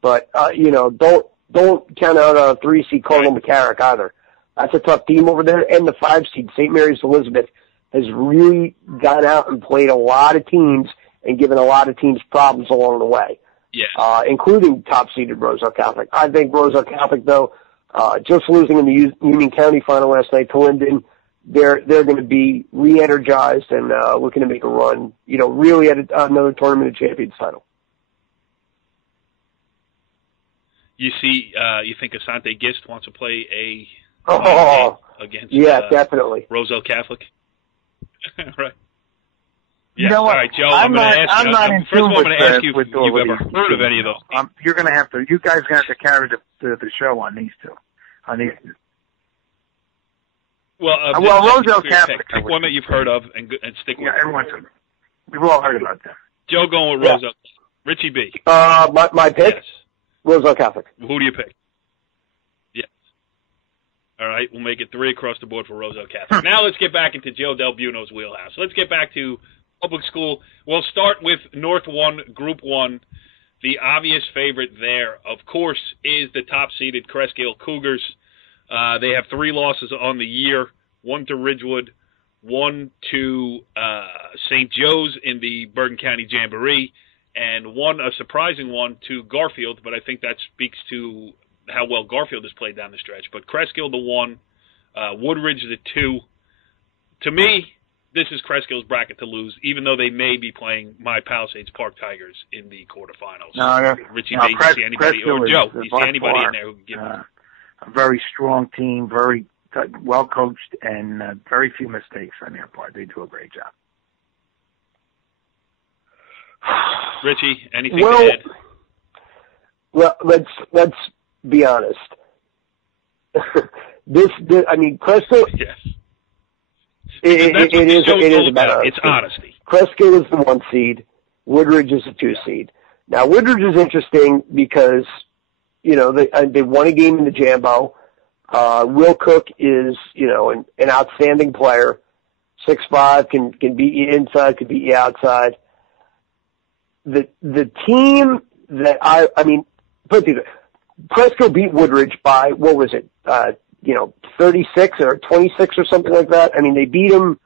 But don't count out a 3 seed Cardinal McCarrick either. That's a tough team over there. And the 5 seed St. Mary's Elizabeth has really gone out and played a lot of teams and given a lot of teams problems along the way. Yeah. Including top-seeded Roselle Catholic. I think Roselle Catholic, though, just losing in the Union County final last night to Linden, they're going to be re-energized and looking to make a run, really at another Tournament of Champions title. You see, you think Asante Gist wants to play a against definitely Roselle Catholic? Right. You know what? All right, Joe, I'm going to ask you. First of all, I'm going to ask you if you've ever heard of any of those. You guys are going to have to carry the show on these two. Well, Roselle Catholic. Pick one that you've heard of and stick with it. Yeah, everyone's heard. We've all heard about them. Joe going with Roselle. Richie B. My pick? Yes. Roselle Catholic. Who do you pick? Yes. All right, we'll make it 3 across the board for Roselle Catholic. Now let's get back into Joe DelBuono's wheelhouse. Let's get back to public school. We'll start with North 1, Group 1. The obvious favorite there, of course, is the top-seeded Cresskill Cougars. They have 3 losses on the year, 1 to Ridgewood, 1 to St. Joe's in the Bergen County Jamboree, and a surprising one to Garfield, but I think that speaks to how well Garfield has played down the stretch. But Cresskill the 1, Woodridge the 2. To me, this is Creskill's bracket to lose, even though they may be playing my Palisades Park Tigers in the quarterfinals. Richie, do you see anybody, or Joe, do you see anybody in there who can give a very strong team, very well coached, and very few mistakes on their part. They do a great job. Richie, anything to add? Well, let's be honest. Cresskill. Yes. It is about honesty. It's honesty. Cresskill is the 1 seed. Woodridge is the 2 seed. Now, Woodridge is interesting because, they won a game in the Jambo. Will Cook is, an outstanding player. 6'5", can beat you inside, can beat you outside. The team that Cresskill beat Woodridge by, 36 or 26 or something like that. I mean, they beat them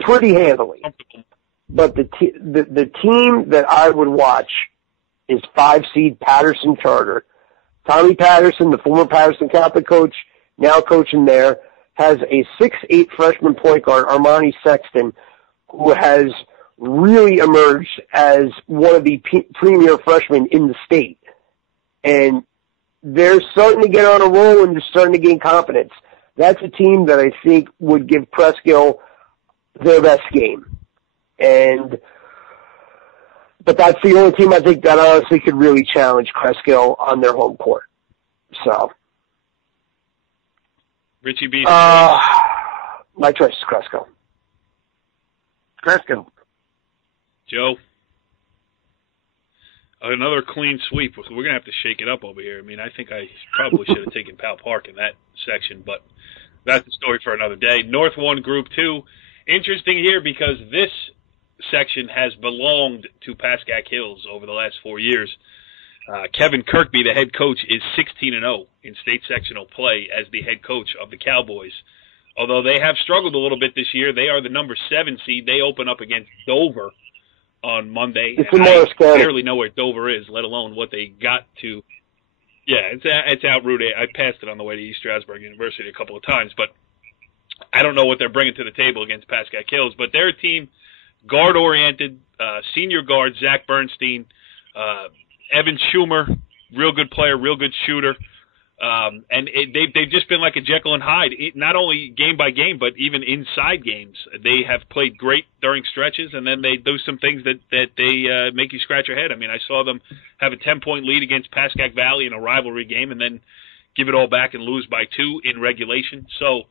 pretty handily. But the team that I would watch is 5 seed Patterson Charter. Tommy Patterson, the former Patterson Catholic coach, now coaching there, has a 6'8" freshman point guard, Armani Sexton, who has really emerged as one of the premier freshmen in the state. And they're starting to get on a roll and they're starting to gain confidence. That's a team that I think would give Presskill their best game. But that's the only team I think that honestly could really challenge Presskill on their home court. So, Richie B. My choice is Presskill. Presskill. Joe. Another clean sweep. We're going to have to shake it up over here. I mean, I think I probably should have taken Pal Park in that section, but that's a story for another day. North 1, Group 2. Interesting here because this section has belonged to Pascack Hills over the last 4 years. Kevin Kirkby, the head coach, is 16-0 in state sectional play as the head coach of the Cowboys. Although they have struggled a little bit this year, they are the number 7 seed. They open up against Dover on Monday. It's in Morris County. I barely know where Dover is, let alone what they got to. Yeah, it's out Route 8. I passed it on the way to East Stroudsburg University a couple of times, but I don't know what they're bringing to the table against Pascack Hills. But they're a team guard-oriented, senior guard Zach Bernstein, Evan Schumer, real good player, real good shooter. And they've just been like a Jekyll and Hyde, not only game by game, but even inside games. They have played great during stretches, and then they do some things that they make you scratch your head. I mean, I saw them have a 10-point lead against Pascack Valley in a rivalry game and then give it all back and lose by 2 in regulation. So,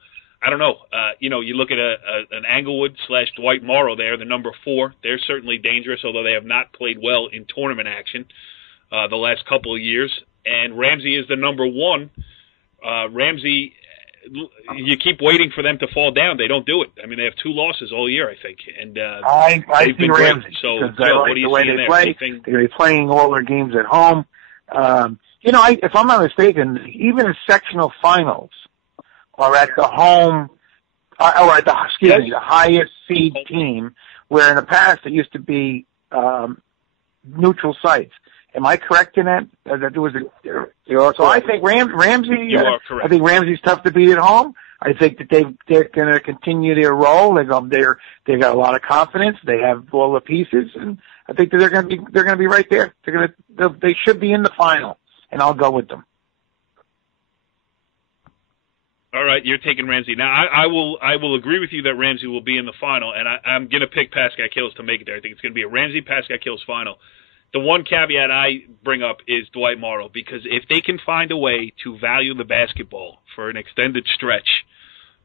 I don't know. You look at an Englewood/Dwight Morrow there, the number 4. They're certainly dangerous, although they have not played well in tournament action the last couple of years. And Ramsey is the number 1. Ramsey, you keep waiting for them to fall down. They don't do it. I mean, they have 2 losses all year, I think. And I they've been see Ramsey great. So, because Joe, I what like do you the way see in they there? play. Anything? They're playing all their games at home. If I'm not mistaken, even the sectional finals are at the home, the highest seed team, where in the past it used to be neutral sites. Am I correct in that? So I think Ramsey. You are correct. I think Ramsey's tough to beat at home. I think that they're going to continue their role. They got a lot of confidence. They have all the pieces, and I think that they're going to be right there. They should be in the final, and I'll go with them. All right, you're taking Ramsey. Now, I will agree with you that Ramsey will be in the final, and I'm going to pick Pascack Hills to make it there. I think it's going to be a Ramsey-Pascack Hills final. The one caveat I bring up is Dwight Morrow, because if they can find a way to value the basketball for an extended stretch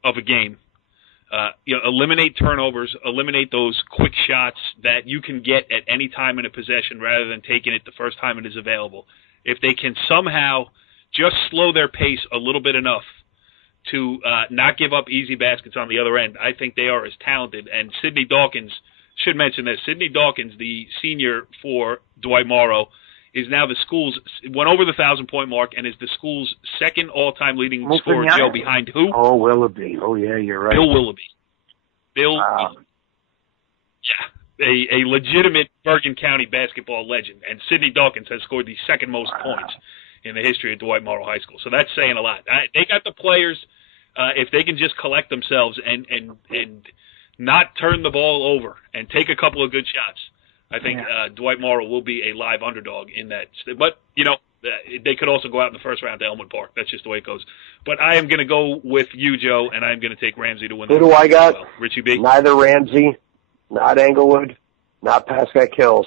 of a game, eliminate turnovers, eliminate those quick shots that you can get at any time in a possession rather than taking it the first time it is available. If they can somehow just slow their pace a little bit enough to not give up easy baskets on the other end, I think they are as talented. And Sidney Dawkins, should mention that Sidney Dawkins, the senior for Dwight Morrow, is now the school's, went over the 1,000-point mark and is the school's second all-time leading scorer, Joe, behind who? Oh, Willoughby. Oh, yeah, you're right. Bill Willoughby. A legitimate Bergen County basketball legend. And Sidney Dawkins has scored the second most points in the history of Dwight Morrow High School. So that's saying a lot. They got the players, if they can just collect themselves and not turn the ball over and take a couple of good shots, I think Dwight Morrow will be a live underdog in that. But, they could also go out in the first round to Elmwood Park. That's just the way it goes. But I am going to go with you, Joe, and I'm going to take Ramsey to win. Who do I got? Well. Richie B. Neither Ramsey, not Englewood, not Pascack Hills,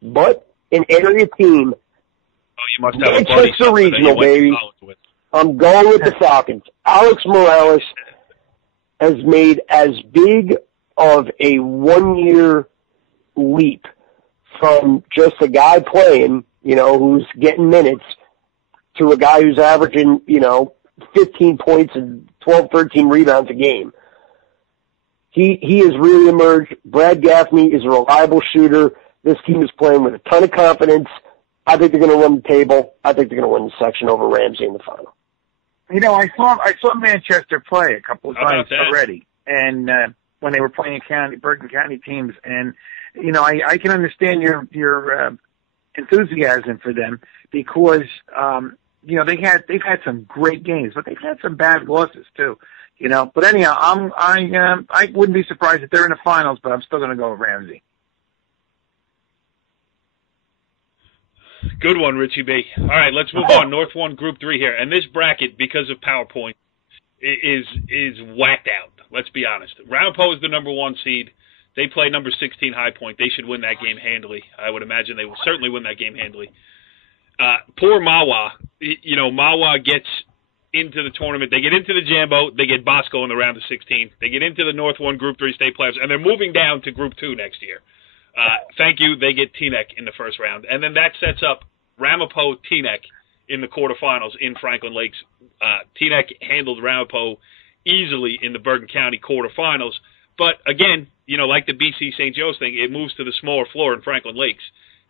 but an area team. Oh, you must have a buddy. Manchester Regional, baby. I'm going with the Falcons. Alex Morales has made as big of a 1-year leap from just a guy playing, who's getting minutes, to a guy who's averaging, 15 points and 12, 13 rebounds a game. He has really emerged. Brad Gaffney is a reliable shooter. This team is playing with a ton of confidence. I think they're going to run the table. I think they're going to win the section over Ramsey in the final. I saw Manchester play a couple of times already, and when they were playing Bergen County teams. And, I can understand your enthusiasm for them because, they've had some great games, but they've had some bad losses too. But anyhow, I wouldn't be surprised if they're in the finals, but I'm still going to go with Ramsey. Good one, Richie B. All right, let's move on. North 1, Group 3 here. And this bracket, because of PowerPoint, is whacked out. Let's be honest. Ramapo is the number 1 seed. They play number 16 High Point. They should win that game handily. I would imagine they will certainly win that game handily. Poor Mawa. Mawa gets into the tournament. They get into the Jambo. They get Bosco in the round of 16. They get into the North 1 Group 3 state playoffs, and they're moving down to Group 2 next year. Thank you. They get Teaneck in the first round. And then that sets up Ramapo-Teaneck in the quarterfinals in Franklin Lakes. Teaneck handled Ramapo easily in the Bergen County quarterfinals. But again, like the BC St. Joe's thing, it moves to the smaller floor in Franklin Lakes.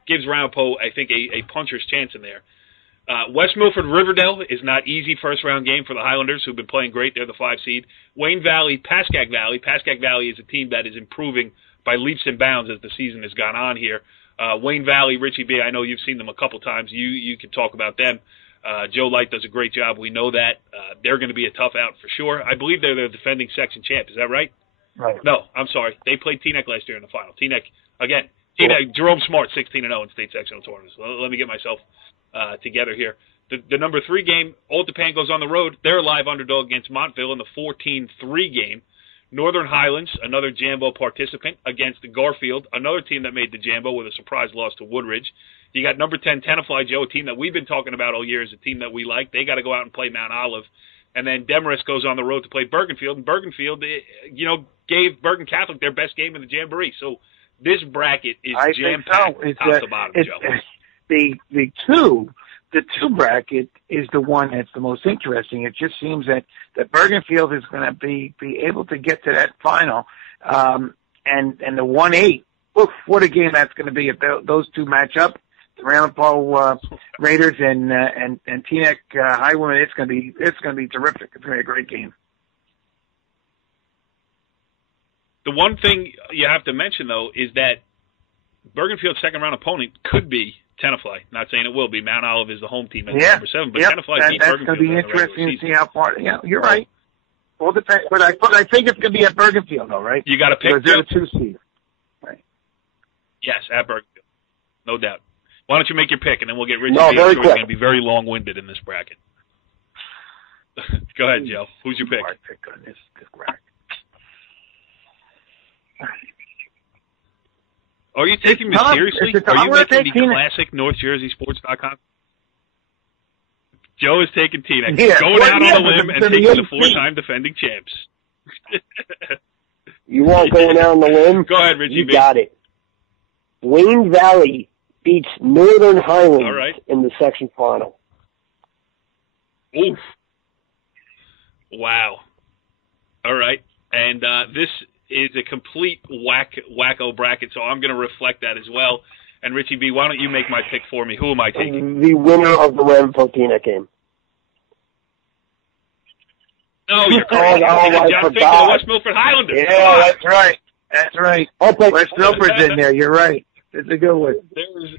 Gives Ramapo, I think, a puncher's chance in there. West Milford-Riverdale is not easy first-round game for the Highlanders, who've been playing great. They're the 5 seed. Wayne Valley-Pascack Valley. Pascack Valley is a team that is improving by leaps and bounds as the season has gone on here. Wayne Valley, Richie B., I know you've seen them a couple times. You can talk about them. Joe Light does a great job. We know that. They're going to be a tough out for sure. I believe they're the defending section champ. Is that right? Right. No, I'm sorry. They played Teaneck last year in the final. Teaneck, again, Jerome Smart, 16-0 in state sectional tournaments. Let me get myself together here. The number 3 game, Old Japan goes on the road. They're a live underdog against Montville in the 14-3 game. Northern Highlands, another Jambo participant, against Garfield, another team that made the Jambo with a surprise loss to Woodridge. You got number 10, Tenafly Joe, a team that we've been talking about all year, is a team that we like. They got to go out and play Mount Olive. And then Demarest goes on the road to play Bergenfield, and Bergenfield, gave Bergen Catholic their best game in the Jamboree. So this bracket is jam-packed top to bottom, Joe. The two bracket is the one that's the most interesting. It just seems that Bergenfield is going to be able to get to that final. And the 1-8, what a game that's going to be if those two match up. The Ramapo Raiders and Teaneck Highwomen, it's going to be terrific. It's going to be a great game. The one thing you have to mention, though, is that Bergenfield's second-round opponent could be Tenafly. Not saying it will be. Mount Olive is the home team at number 7, but Tenafly beat Bergenfield. That's going to be interesting to see how far. Yeah, you're right. Well, depends, but I think it's going to be at Bergenfield, though, right? You got to pick. They're the 2 seed. Right. Yes, at Bergenfield, no doubt. Why don't you make your pick, and then we'll get Richie. No, very quick. It's going to be very long-winded in this bracket. Go ahead, Joe. Who's your pick? My pick on this bracket. Are you taking me seriously? Are you making the classic NorthJerseySports.com? Joe is taking Teaneck. Going out on a limb and taking the 4-time defending champs. You want going out on the limb? Go ahead, Richie. You got it. Wayne Valley beats Northern Highlands in the section final. Oof. Wow. All right. And this is a complete wacko bracket, so I'm going to reflect that as well. And Richie B., why don't you make my pick for me? Who am I taking? The winner of the Ramapo-Teaneck game. No, you're correct. I forgot. The West Milford Highlanders. Yeah, that's right. That's right. West Milford's in there. You're right. It's a good one. There's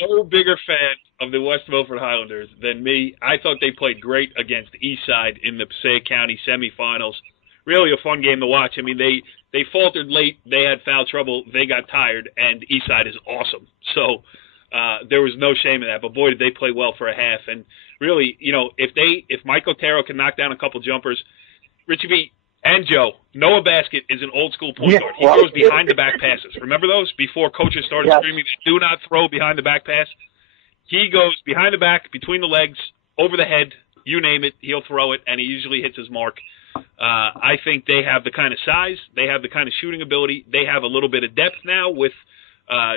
no bigger fan of the West Milford Highlanders than me. I thought they played great against Eastside in the Passaic County semifinals. Really a fun game to watch. I mean, they faltered late. They had foul trouble. They got tired, and Eastside is awesome. So there was no shame in that. But, boy, did they play well for a half. And really, if Mike Otero can knock down a couple jumpers, Richie B. and Joe, Noah Basket is an old-school point guard. He throws behind-the-back passes. Remember those? Before coaches started screaming, do not throw behind-the-back pass. He goes behind the back, between the legs, over the head, you name it, he'll throw it, and he usually hits his mark. I think they have the kind of size, they have the kind of shooting ability, they have a little bit of depth now with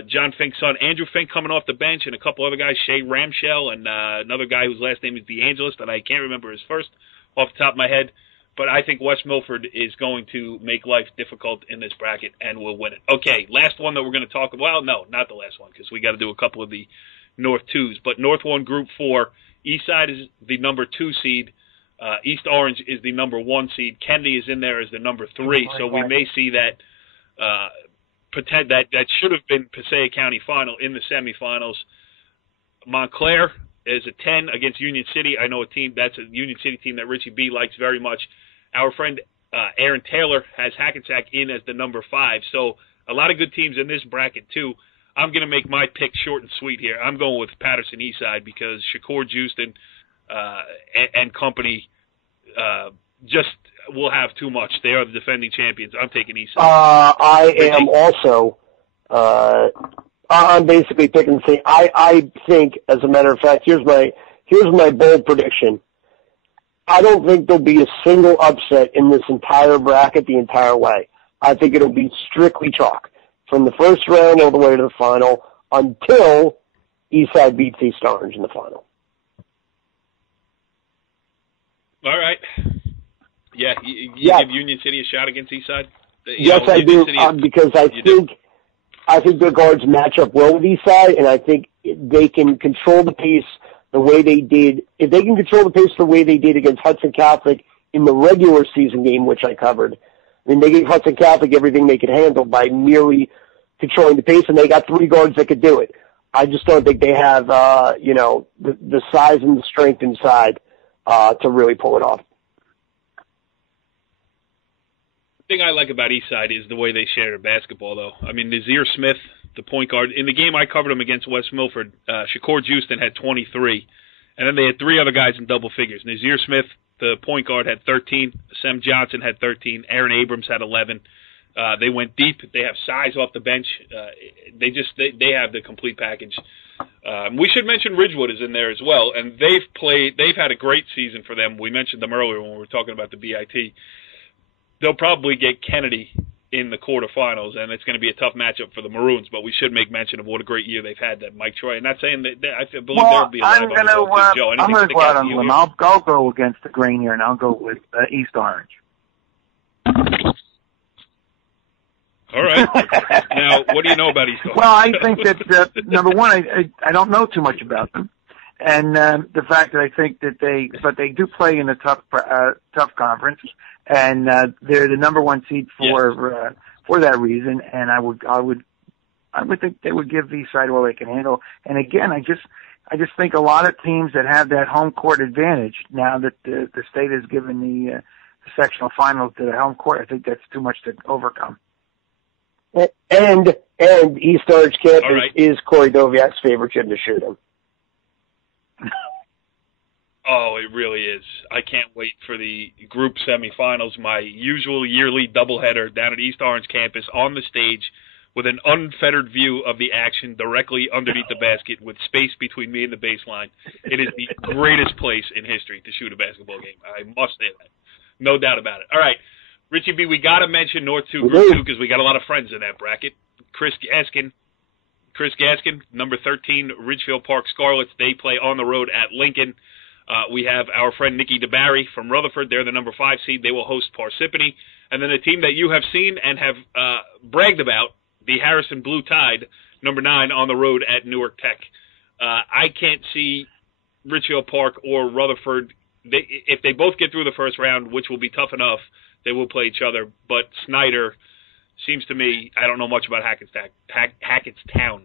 John Fink's son, Andrew Fink, coming off the bench, and a couple other guys, Shea Ramshell, and another guy whose last name is DeAngelis, that I can't remember his first off the top of my head. But I think West Milford is going to make life difficult in this bracket and will win it. Okay, last one that we're going to talk about. Well, no, not the last one, because we got to do a couple of the North 2s. But North 1 Group 4, Eastside is the number 2 seed. East Orange is the number 1 seed. Kennedy is in there as the number 3. So we may see that that should have been Passaic County final in the semifinals. Montclair is a 10 against Union City. I know that's a Union City team that Richie B likes very much. Our friend Aaron Taylor has Hackensack in as the number 5. So a lot of good teams in this bracket too. I'm going to make my pick short and sweet here. I'm going with Patterson Eastside because Shakur Houston and company just will have too much. They are the defending champions. I'm taking Eastside. I am also. I'm basically picking the same. I think, as a matter of fact, here's my bold prediction. I don't think there'll be a single upset in this entire bracket the entire way. I think it'll be strictly chalk from the first round all the way to the final until Eastside beats East Orange in the final. All right. Yeah, you give Union City a shot against Eastside? Yes, I do, because I think their guards match up well with Eastside, and I think they can control the pace the way they did. If they can control the pace the way they did against Hudson Catholic in the regular season game, which I covered, I mean, they gave Hudson Catholic everything they could handle by merely controlling the pace, and they got 3 guards that could do it. I just don't think they have, the size and the strength inside to really pull it off. The thing I like about Eastside is the way they share their basketball, though. I mean, Nazir Smith, the point guard, in the game I covered him against West Milford, Shakur Houston had 23, and then they had 3 other guys in double figures. Nazir Smith, the point guard, had 13. Sam Johnson had 13. Aaron Abrams had 11. They went deep. They have size off the bench. They have the complete package. We should mention Ridgewood is in there as well, and they've had a great season for them. We mentioned them earlier when we were talking about the BIT. They'll probably get Kennedy in the quarterfinals, and it's going to be a tough matchup for the Maroons, but we should make mention of what a great year they've had, that Mike Troy. And not saying that I believe they'll be alive. I'm going to go out on a limb. I'll go against the grain here, and I'll go with East Orange. All right. Now, what do you know about East Orange? Well, I think that, number one, I don't know too much about them. And the fact that I think that they do play in a tough conference, and they're the number 1 seed for that reason. And I would think they would give Eastside all they can handle. And again, I just think a lot of teams that have that home court advantage now that the state has given the sectional final to the home court, I think that's too much to overcome. And East Orange campus is Corey Doviak's favorite gym to shoot him. Oh, it really is. I can't wait for the group semifinals, my usual yearly doubleheader down at East Orange campus on the stage with an unfettered view of the action directly underneath the basket with space between me and the baseline. It is the greatest place in history to shoot a basketball game. I must say that. No doubt about it. All right. Richie B, we got to mention North 2 Group 2 because we got a lot of friends in that bracket. Chris Gaskin, number 13, Ridgefield Park Scarlets. They play on the road at Lincoln. We have our friend Nikki DeBarry from Rutherford. They're the number 5 seed. They will host Parsippany. And then a team that you have seen and have bragged about, the Harrison Blue Tide, number 9, on the road at Newark Tech. I can't see Ridgefield Park or Rutherford. If they both get through the first round, which will be tough enough, they will play each other. But Snyder seems to me, I don't know much about Hackettstown.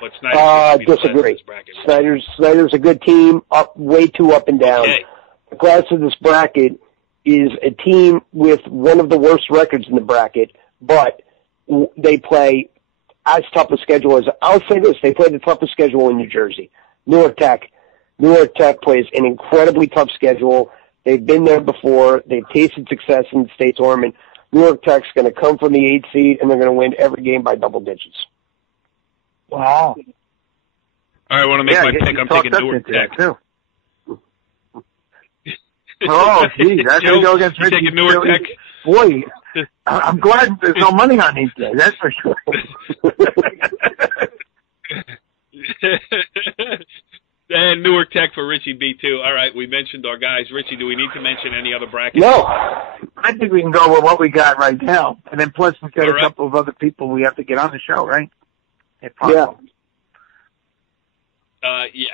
But Snyder disagree. Snyder's a good team, way too up and down. Okay. The class of this bracket is a team with one of the worst records in the bracket, but they play as tough a schedule as, I'll say this, they play the toughest schedule in New Jersey. Newark Tech plays an incredibly tough schedule. They've been there before. They've tasted success in the state tournament. Newark Tech's going to come from the 8th seed, and they're going to win every game by double digits. Wow. All right, I want to make my pick. I'm taking Newark Tech. Too. Oh, gee, that's going to go against Richie. Taking Newark Tech. Boy, I'm glad there's no money on these guys, that's for sure. And Newark Tech for Richie B, too. All right, we mentioned our guys. Richie, do we need to mention any other brackets? No. I think we can go with what we got right now. And then plus we've got a couple of other people we have to get on the show, right? Yeah. Yeah.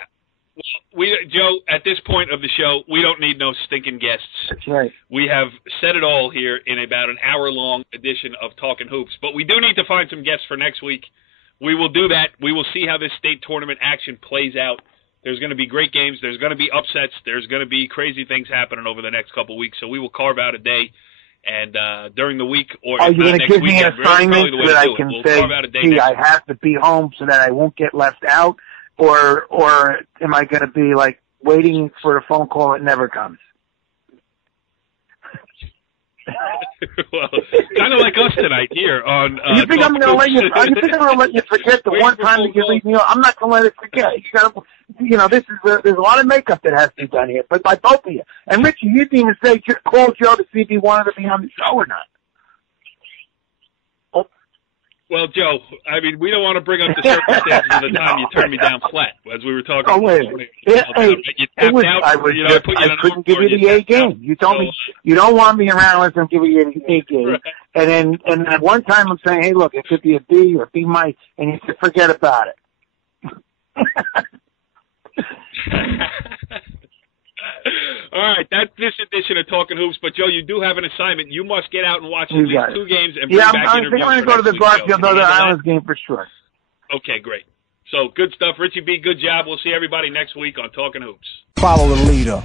Joe, at this point of the show, we don't need no stinking guests. That's right. We have said it all here in about an hour-long edition of Talkin Hoops, but we do need to find some guests for next week. We will do that. We will see how this state tournament action plays out. There's going to be great games. There's going to be upsets. There's going to be crazy things happening over the next couple of weeks, so we will carve out a day. And during the week, or are if you not going to next give me weekend, an assignment really that I can say, gee, I have to be home so that I won't get left out? Or am I going to be like waiting for a phone call that never comes? Well, kind of like us tonight here on. You think I'm going to let you? You think I'm going to let you forget the one time that you leave me? I'm not going to let it forget. You got to, this is there's a lot of makeup that has to be done here, but by both of you. And Richie, you didn't even say call Joe to see if he wanted to be on the show or not. Well, Joe, I mean, we don't want to bring up the circumstances of the time you turned me down flat, as we were talking. Oh, wait. I couldn't give you the A game. You told me you don't want me around unless I'm giving you the A game. Right. And then at one time I'm saying, hey, look, it could be a B or B minus, and you said, forget about it. All right, that's this edition of Talkin Hoops. But, Joe, you do have an assignment. You must get out and watch at least 2 games and bring back interviews. I'm going to go to the Garfield Islands game for sure. Okay, great. So, good stuff. Richie B., good job. We'll see everybody next week on Talkin Hoops. Follow the leader.